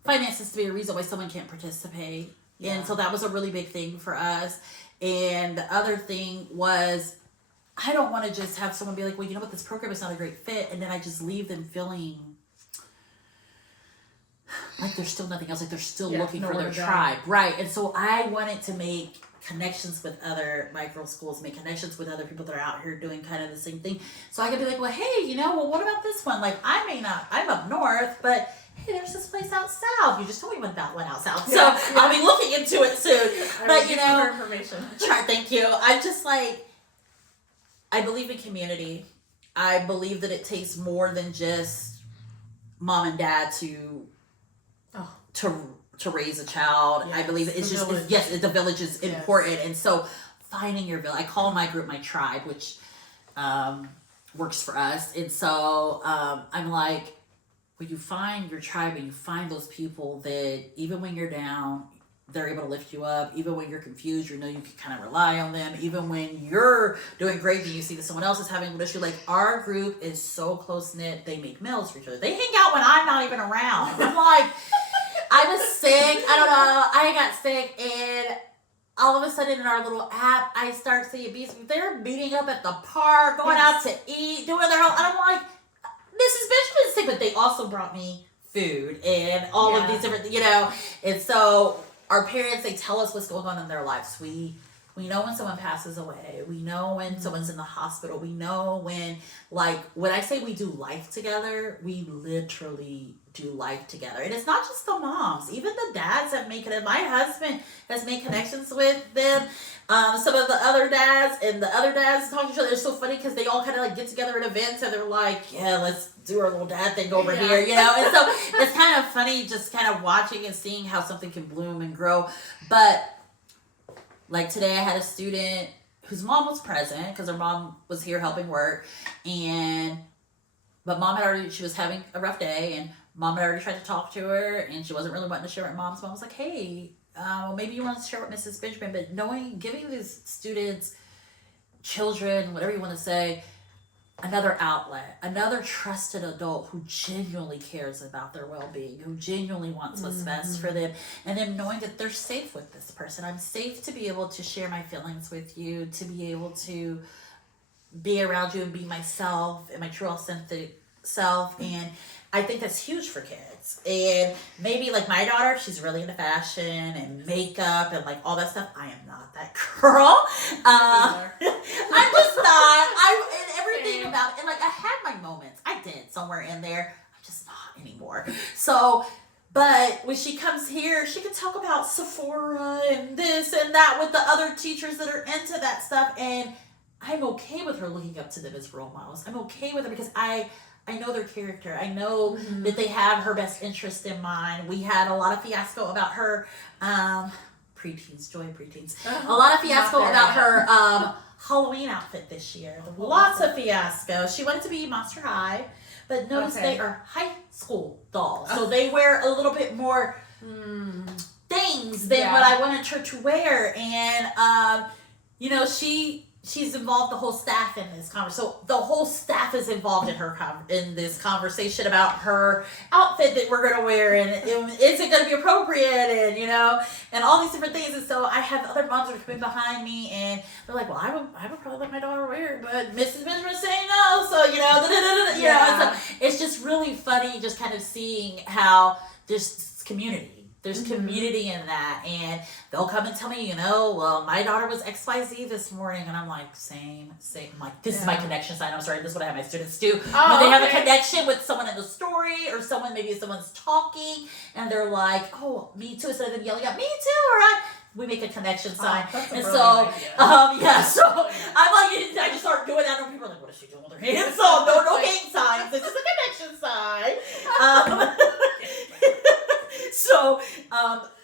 finances to be a reason why someone can't participate. Yeah. And so that was a really big thing for us. And the other thing was, I don't want to just have someone be like, well, you know what, this program is not a great fit, and then I just leave them feeling like there's still nothing else, like they're still looking for their tribe. Right. And so I wanted to make connections with other micro schools, make connections with other people that are out here doing kind of the same thing. So I could be like, well, hey, what about this one? Like, I'm up north, but hey, there's this place out south. You just told me about one out south. So I'll be looking into it soon. But more information. Thank you. I'm just like, I believe in community. I believe that it takes more than just mom and dad to raise a child. Yes, I believe it's the village is important. And so finding your village, I call my group my tribe, which works for us. And so I'm like, when you find your tribe and you find those people that even when you're down, they're able to lift you up. Even when you're confused, you can kind of rely on them. Even when you're doing great and you see that someone else is having an issue, like our group is so close-knit, they make meals for each other. They hang out when I'm not even around. I'm like, I was sick. I don't know. I got sick, and all of a sudden in our little app, I start seeing bees. They're meeting up at the park, going out to eat, doing their whole. And I'm like, Mrs. Benjamin's sick, but they also brought me food and all of these different, And so our parents, they tell us what's going on in their lives. We We know when someone passes away. We know when someone's in the hospital. We know when, like, when I say we do life together, we literally do life together. And it's not just the moms. Even the dads have made connections. My husband has made connections with them. Some of the other dads and the other dads talk to each other. It's so funny because they all kind of like get together at events and they're like, yeah, let's do our little dad thing over here, you know? And so it's kind of funny just kind of watching and seeing how something can bloom and grow. But like today I had a student whose mom was present because her mom was here helping work. But mom had already, she was having a rough day and mom had already tried to talk to her and she wasn't really wanting to share with mom. So mom was like, hey, maybe you want to share with Mrs. Benjamin. But giving these students, children, whatever you want to say, another outlet, another trusted adult who genuinely cares about their well-being, who genuinely wants what's best for them, and them knowing that they're safe with this person. I'm safe to be able to share my feelings with you, to be able to be around you and be myself and my true authentic self. And I think that's huge for kids. And maybe like my daughter, she's really into fashion and makeup and like all that stuff. I am not that girl. I'm just not. And everything about it. And like I had my moments. I did somewhere in there. I'm just not anymore. So, but when she comes here, she can talk about Sephora and this and that with the other teachers that are into that stuff. And I'm okay with her looking up to them as role models. I'm okay with her because I know their character. I know that they have her best interest in mind. We had a lot of fiasco about her, preteens, joy preteens. A lot of fiasco about her Halloween outfit this year. Lots of fiasco. She wanted to be Monster High, but notice they are high school dolls. So they wear a little bit more things than what I wanted her to wear. And, you know, she's involved the whole staff in this conversation. So the whole staff is involved in this conversation about her outfit that we're going to wear and is it going to be appropriate and, you know, and all these different things. And so I have other moms that are coming behind me and they're like, well, I would probably let my daughter wear it, but Mrs. Benjamin's saying no. So, you know, you know, so it's just really funny just kind of seeing how there's community. There's community in that, and they'll come and tell me, you know, well, my daughter was XYZ this morning, and I'm like, same. I'm like, this is my connection sign. I'm sorry, this is what I have my students do. When they have a connection with someone in the story, or maybe someone's talking, and they're like, oh, me too, instead of them yelling out, me too, we make a connection sign. And so, so I'm like, I just start doing that, and people are like, what is she doing with her hands? So, no gang signs, it's just a connection sign. So,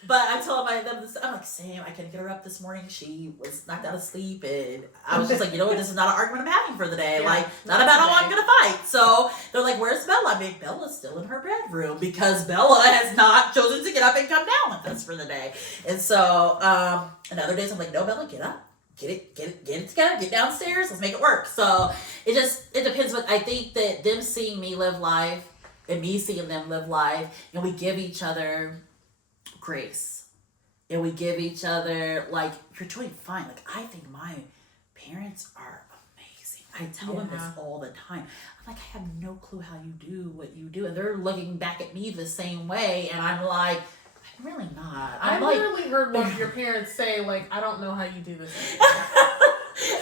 but I told them this, I'm like, Sam, I couldn't get her up this morning. She was knocked out of sleep. And I was just like, you know what? This is not an argument I'm having for the day. Like, not about how I'm going to fight. So they're like, where's Bella? I'm like, Bella's still in her bedroom because Bella has not chosen to get up and come down with us for the day. And so, and other days I'm like, no, Bella, get up. Get it together, get downstairs, let's make it work. So it depends. But I think that them seeing me live life and me seeing them live life, and we give each other grace. And we give each other, like, you're doing fine. Like, I think my parents are amazing. I tell them this all the time. I'm like, I have no clue how you do what you do. And they're looking back at me the same way. And I'm like, I'm really not. I've literally heard one of your parents say, like, I don't know how you do this. And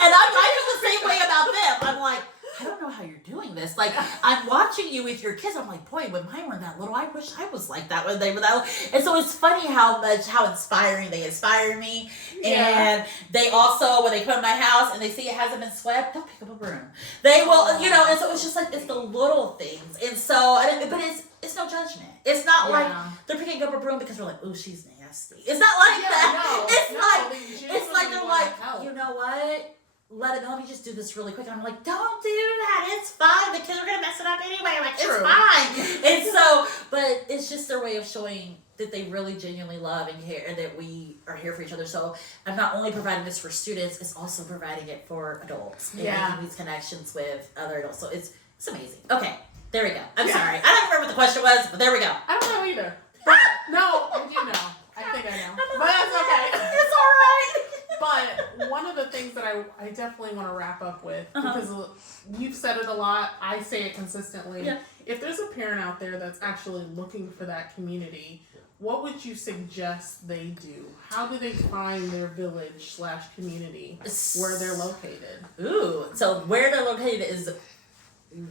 I feel the same way about them. I'm like, I don't know how you're doing this. Like, I'm watching you with your kids. I'm like, boy, when mine were that little, I wish I was like that when they were that little. And so it's funny how inspiring they inspire me. And they also, when they come to my house and they see it hasn't been swept, they'll pick up a broom. They will, you know, and so it's just like, it's the little things. And so, but it's no judgment. It's not like they're picking up a broom because they're like, ooh, she's nasty. It's not like that. It's like they're like, you know what? Let me just do this really quick. And I'm like, don't do that. It's fine. The kids are going to mess it up anyway. Like, it's fine. And so, but it's just their way of showing that they really genuinely love and care and that we are here for each other. So I'm not only providing this for students, it's also providing it for adults. And making these connections with other adults. So it's amazing. Okay. There we go. I'm sorry. I don't remember what the question was, but there we go. I don't know either. But, no, you know. I think I know. But that's okay. It's all right. But one of the things that I definitely want to wrap up with, because you've said it a lot, I say it consistently. Yeah. If there's a parent out there that's actually looking for that community, what would you suggest they do? How do they find their village / community where they're located? Ooh, so where they're located is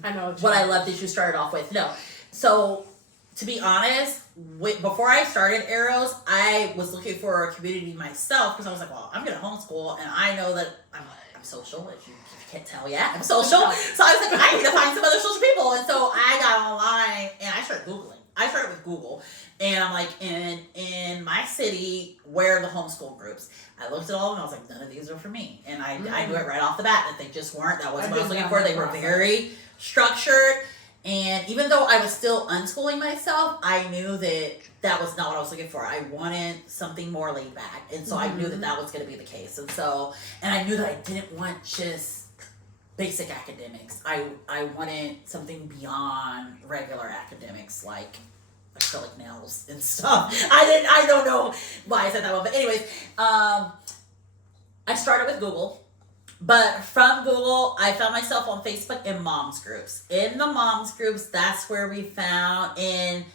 I know what I love that you started off with. No, so to be honest, before I started Arrows, I was looking for a community myself because I was like, well, I'm gonna homeschool, and I know that I'm social. If you can't tell yet, I'm social. So I was like, I need to find some other social people, and so I got online and I started Googling. I started with Google, and I'm like, in my city, where are the homeschool groups? I looked at all of them, and I was like, none of these are for me. And I knew it right off the bat that they just weren't. That wasn't what I was looking for. They were very structured. And even though I was still unschooling myself, I knew that was not what I was looking for. I wanted something more laid back. And so I knew that was going to be the case. And I knew that I didn't want just basic academics. I wanted something beyond regular academics, like acrylic nails and stuff. I don't know why I said that one, but anyways, I started with Google, but from Google, I found myself on Facebook in moms groups. In the moms groups, that's where we found and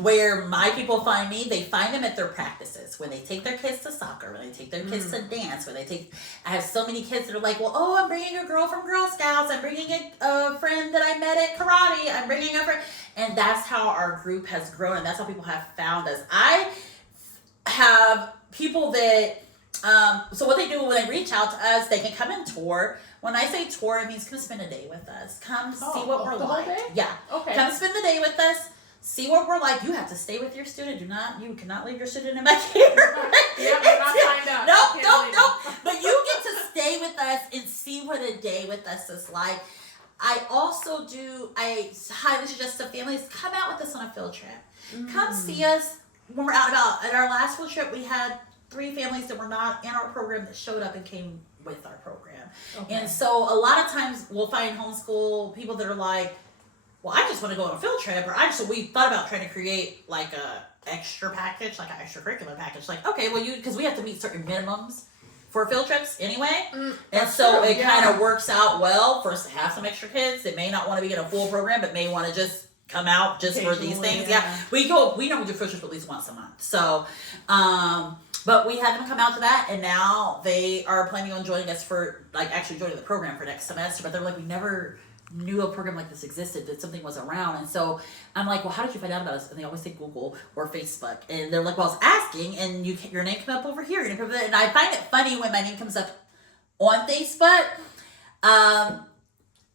where my people find me, they find them at their practices. When they take their kids to soccer, when they take their kids to dance, I have so many kids that are like, well, oh, I'm bringing a girl from Girl Scouts, I'm bringing a friend that I met at karate, I'm bringing a friend, and that's how our group has grown, and that's how people have found us. I have people that, so what they do when they reach out to us, they can come and tour. When I say tour, it means come spend a day with us. Come see what we're like. Whole day? Yeah. Okay. Come spend the day with us. See what we're like. You have to stay with your student. You cannot leave your student in my care. Yeah, we're not signed up. Nope. But you get to stay with us and see what a day with us is like. I highly suggest to families, come out with us on a field trip. Come see us when we're out and about. At our last field trip, we had 3 families that were not in our program that showed up and came with our program. Okay. And so a lot of times we'll find homeschool people that are like, well, I just want to go on a field trip, so we thought about trying to create like a extra package, like an extracurricular package. Like, okay, well, because we have to meet certain minimums for field trips anyway. And so it kind of works out well for us to have some extra kids that may not want to be in a full program, but may want to just come out just for these things. Yeah. We normally do field trips at least once a month. So, but we had them come out to that, and now they are planning on joining us actually joining the program for next semester. But they're like, we never knew a program like this existed, that something was around. And so I'm like, well, how did you find out about us? And they always say Google or Facebook. And they're like, well, I was asking, and your name came up over here. And I find it funny when my name comes up on Facebook.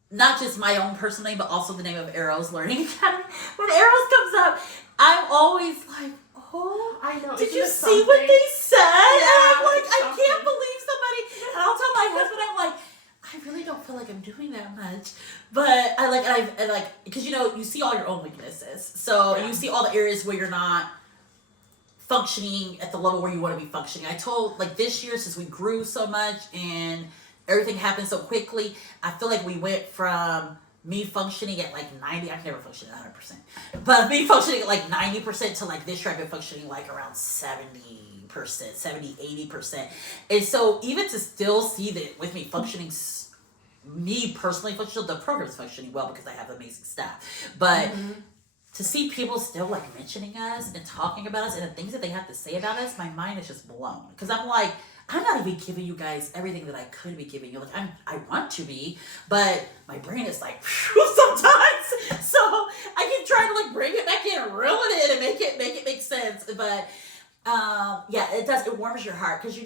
Not just my own personal name, but also the name of Arrows Learning Academy. When Arrows comes up, I'm always like, oh, I know. Did you see what they said? Yeah, and I'm like, I can't believe somebody. And I'll tell my husband, I'm like, I really don't feel like I'm doing that much, but I like because you see all your own weaknesses. So you see all the areas where you're not functioning at the level where you want to be functioning. I told this year, since we grew so much and everything happened so quickly, I feel like we went from me functioning at 90. I can never function at 100%, but me functioning at 90% to this year I've been functioning around 70%, 80%. And so even to still see that with me functioning, me personally functioning, the program's functioning well because I have amazing staff. But to see people still mentioning us and talking about us and the things that they have to say about us, my mind is just blown. Because I'm like, I'm not even giving you guys everything that I could be giving you. I want to be, but my brain is sometimes. So I can try to bring it back in and reel it in and make it make sense. But it does. It warms your heart because you're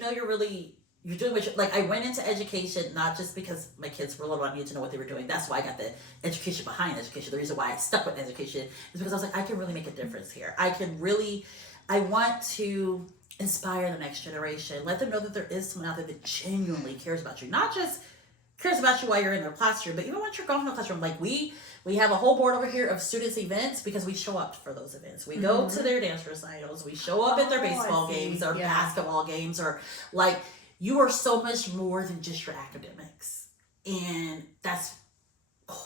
doing what I went into education not just because my kids were little. I needed to know what they were doing. That's why I got the education behind education. The reason why I stuck with education is because I was like, I can really make a difference here. I want to inspire the next generation. Let them know that there is someone out there that genuinely cares about you. Not just cares about you while you're in their classroom, but even once you're gone from the classroom. We have a whole board over here of students' events because we show up for those events. We go to their dance recitals. We show up at their baseball games or basketball games or you are so much more than just your academics. And that's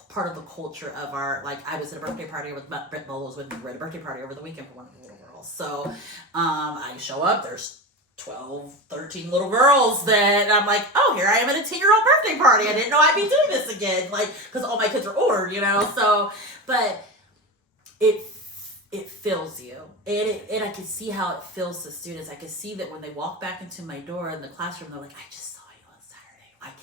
part of the culture of our, I was at a birthday party with Brett Bowles was with me. We're at a birthday party over the weekend for one of the little girls. So I show up, there's 12, 13 little girls that I'm like, oh, here I am at a 10-year-old birthday party. I didn't know I'd be doing this again. Because all my kids are older, So, but it fills you. And I can see how it fills the students. I can see that when they walk back into my door in the classroom, they're like, I just saw you on Saturday. Like,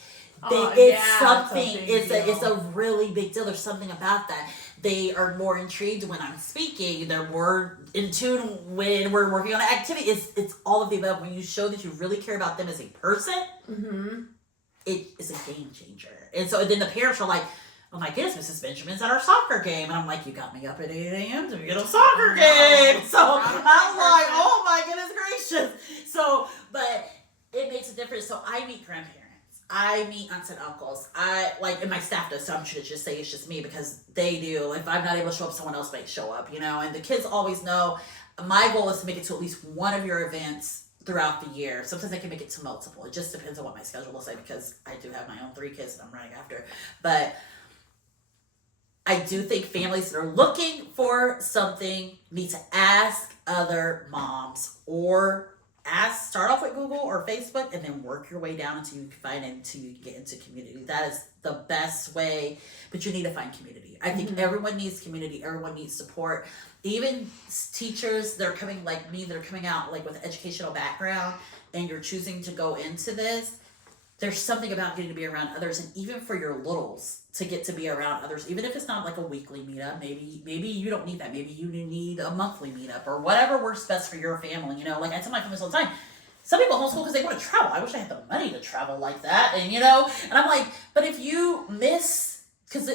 it's something, it's a really big deal. There's something about that. They are more intrigued when I'm speaking. They're more in tune when we're working on an activity. It's all of the above. When you show that you really care about them as a person, it is a game changer. And so then the parents are like, oh my goodness, Mrs. Benjamin's at our soccer game. And I'm like, you got me up at 8 a.m. to be at a soccer game. So I'm like, oh my goodness gracious. So, but it makes a difference. So I meet grandparents. I meet aunts and uncles. And my staff does, so I'm sure to just say it's just me because they do. If I'm not able to show up, someone else might show up, and the kids always know my goal is to make it to at least one of your events throughout the year. Sometimes I can make it to multiple. It just depends on what my schedule looks like because I do have my own 3 kids that I'm running after. But I do think families that are looking for something need to ask other moms or start off with Google or Facebook and then work your way down until you find it, until you get into community. That is the best way, but you need to find community. I think everyone needs community. Everyone needs support. Even teachers that are coming like me, that are coming out like with educational background and you're choosing to go into this, there's something about getting to be around others, and even for your littles to get to be around others, even if it's not like a weekly meetup, maybe you don't need that. Maybe you need a monthly meetup or whatever works best for your family. Like I tell my family all the time, some people homeschool because they want to travel. I wish I had the money to travel like that, and I'm like, but if you miss, because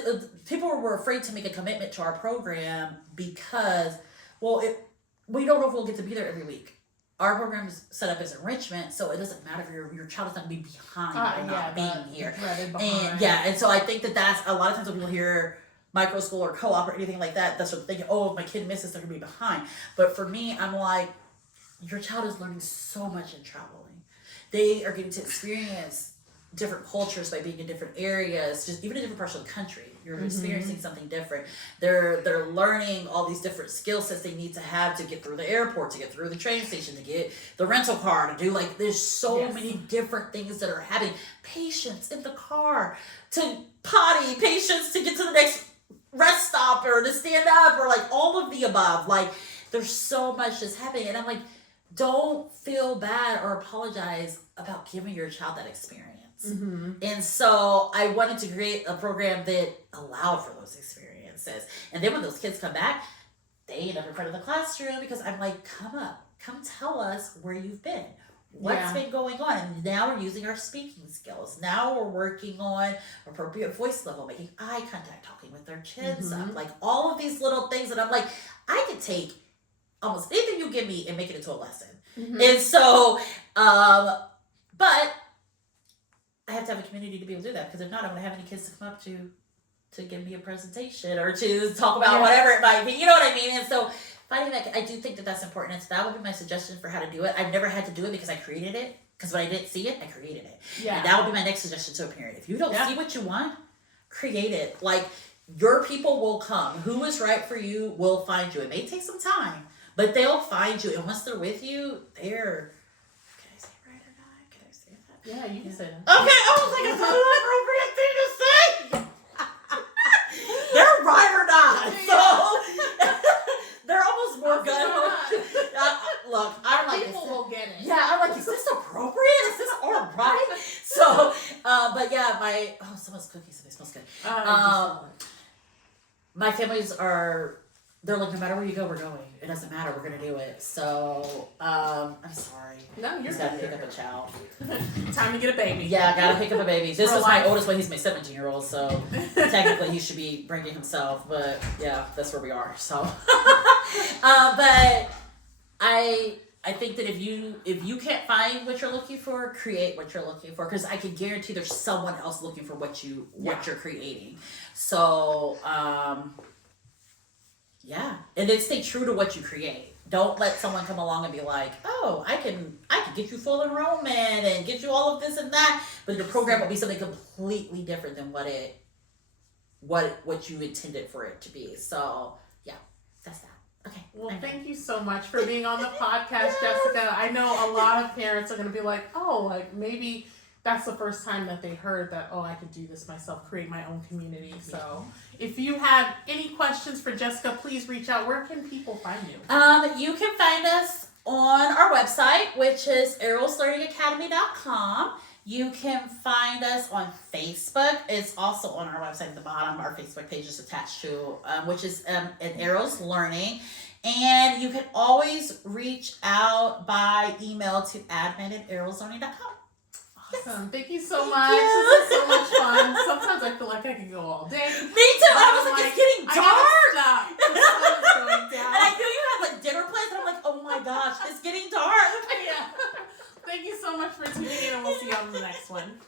people were afraid to make a commitment to our program because, we don't know if we'll get to be there every week. Our program is set up as enrichment, so it doesn't matter if your child is going to be behind or not being here. And so I think that's a lot of times when people hear micro school or co-op or anything like that, that's what they're thinking, oh, if my kid misses, they're going to be behind. But for me, I'm like, your child is learning so much in traveling. They are getting to experience different cultures by being in different areas, just even in different parts of the country. You're experiencing something different. They're learning all these different skill sets they need to have to get through the airport, to get through the train station, to get the rental car, to do there's so many different things that are happening. Patience in the car, to potty, patience to get to the next rest stop or to stand up or all of the above. There's so much that's happening. And I'm like, don't feel bad or apologize about giving your child that experience. And so I wanted to create a program that allowed for those experiences. And then when those kids come back, they end up in front of the classroom because I'm like, come tell us where you've been. What's been going on? And now we're using our speaking skills. Now we're working on appropriate voice level, making eye contact, talking with their chins up. All of these little things that I'm like, I could take almost anything you give me and make it into a lesson. And so, but I have to have a community to be able to do that, because if not, I'm going to have any kids to come up to give me a presentation or to talk about whatever it might be. You know what I mean? And so finding that, I do think that that's important. And so that would be my suggestion for how to do it. I've never had to do it because I created it. Because when I didn't see it, I created it. Yeah. And that would be my next suggestion to a parent. If you don't see what you want, create it. Your people will come. Who is right for you will find you. It may take some time, but they'll find you. And once they're with you, they're... Yeah, you can say that. Okay, I was like, it's not an appropriate thing to say. They're right or not. So they're almost more gun. Look, I'm like, people will get it. Yeah, I'm like, is this appropriate? Is this all right? So, but yeah, someone's cooking, so they smells good. My families they're like, no matter where you go, we're going. It doesn't matter. We're going to do it. So, I'm sorry. No, you're got to pick up a child. Time to get a baby. Yeah, got to pick up a baby. This is my oldest one. He's my 17-year-old. So, technically, he should be bringing himself. But, yeah, that's where we are. So, but I think that if you can't find what you're looking for, create what you're looking for. Because I can guarantee there's someone else looking for what you're creating. So, yeah, and then stay true to what you create. Don't let someone come along and be like, oh, I can get you full enrollment and get you all of this and that, but your program will be something completely different than what you intended for it to be. So yeah, that's that. Okay. Well, thank you so much for being on the podcast, Jessica. I know a lot of parents are going to be like, oh, maybe that's the first time that they heard that, oh, I could do this myself, create my own community. So if you have any questions for Jessica, please reach out. Where can people find you? You can find us on our website, which is arrowslearningacademy.com. You can find us on Facebook. It's also on our website at the bottom. Our Facebook page is attached to, which is at Arrows Learning. And you can always reach out by email to admin@arrowslearning.com. Awesome. Thank you so much. This is so much fun. Sometimes I feel like I could go all day. Me too. I was like, it's getting I dark. gotta stop. The sun is going down. And I knew you had like dinner plans, and I'm like, oh my gosh, it's getting dark. Yeah. Thank you so much for tuning in, and we'll see you on the next one.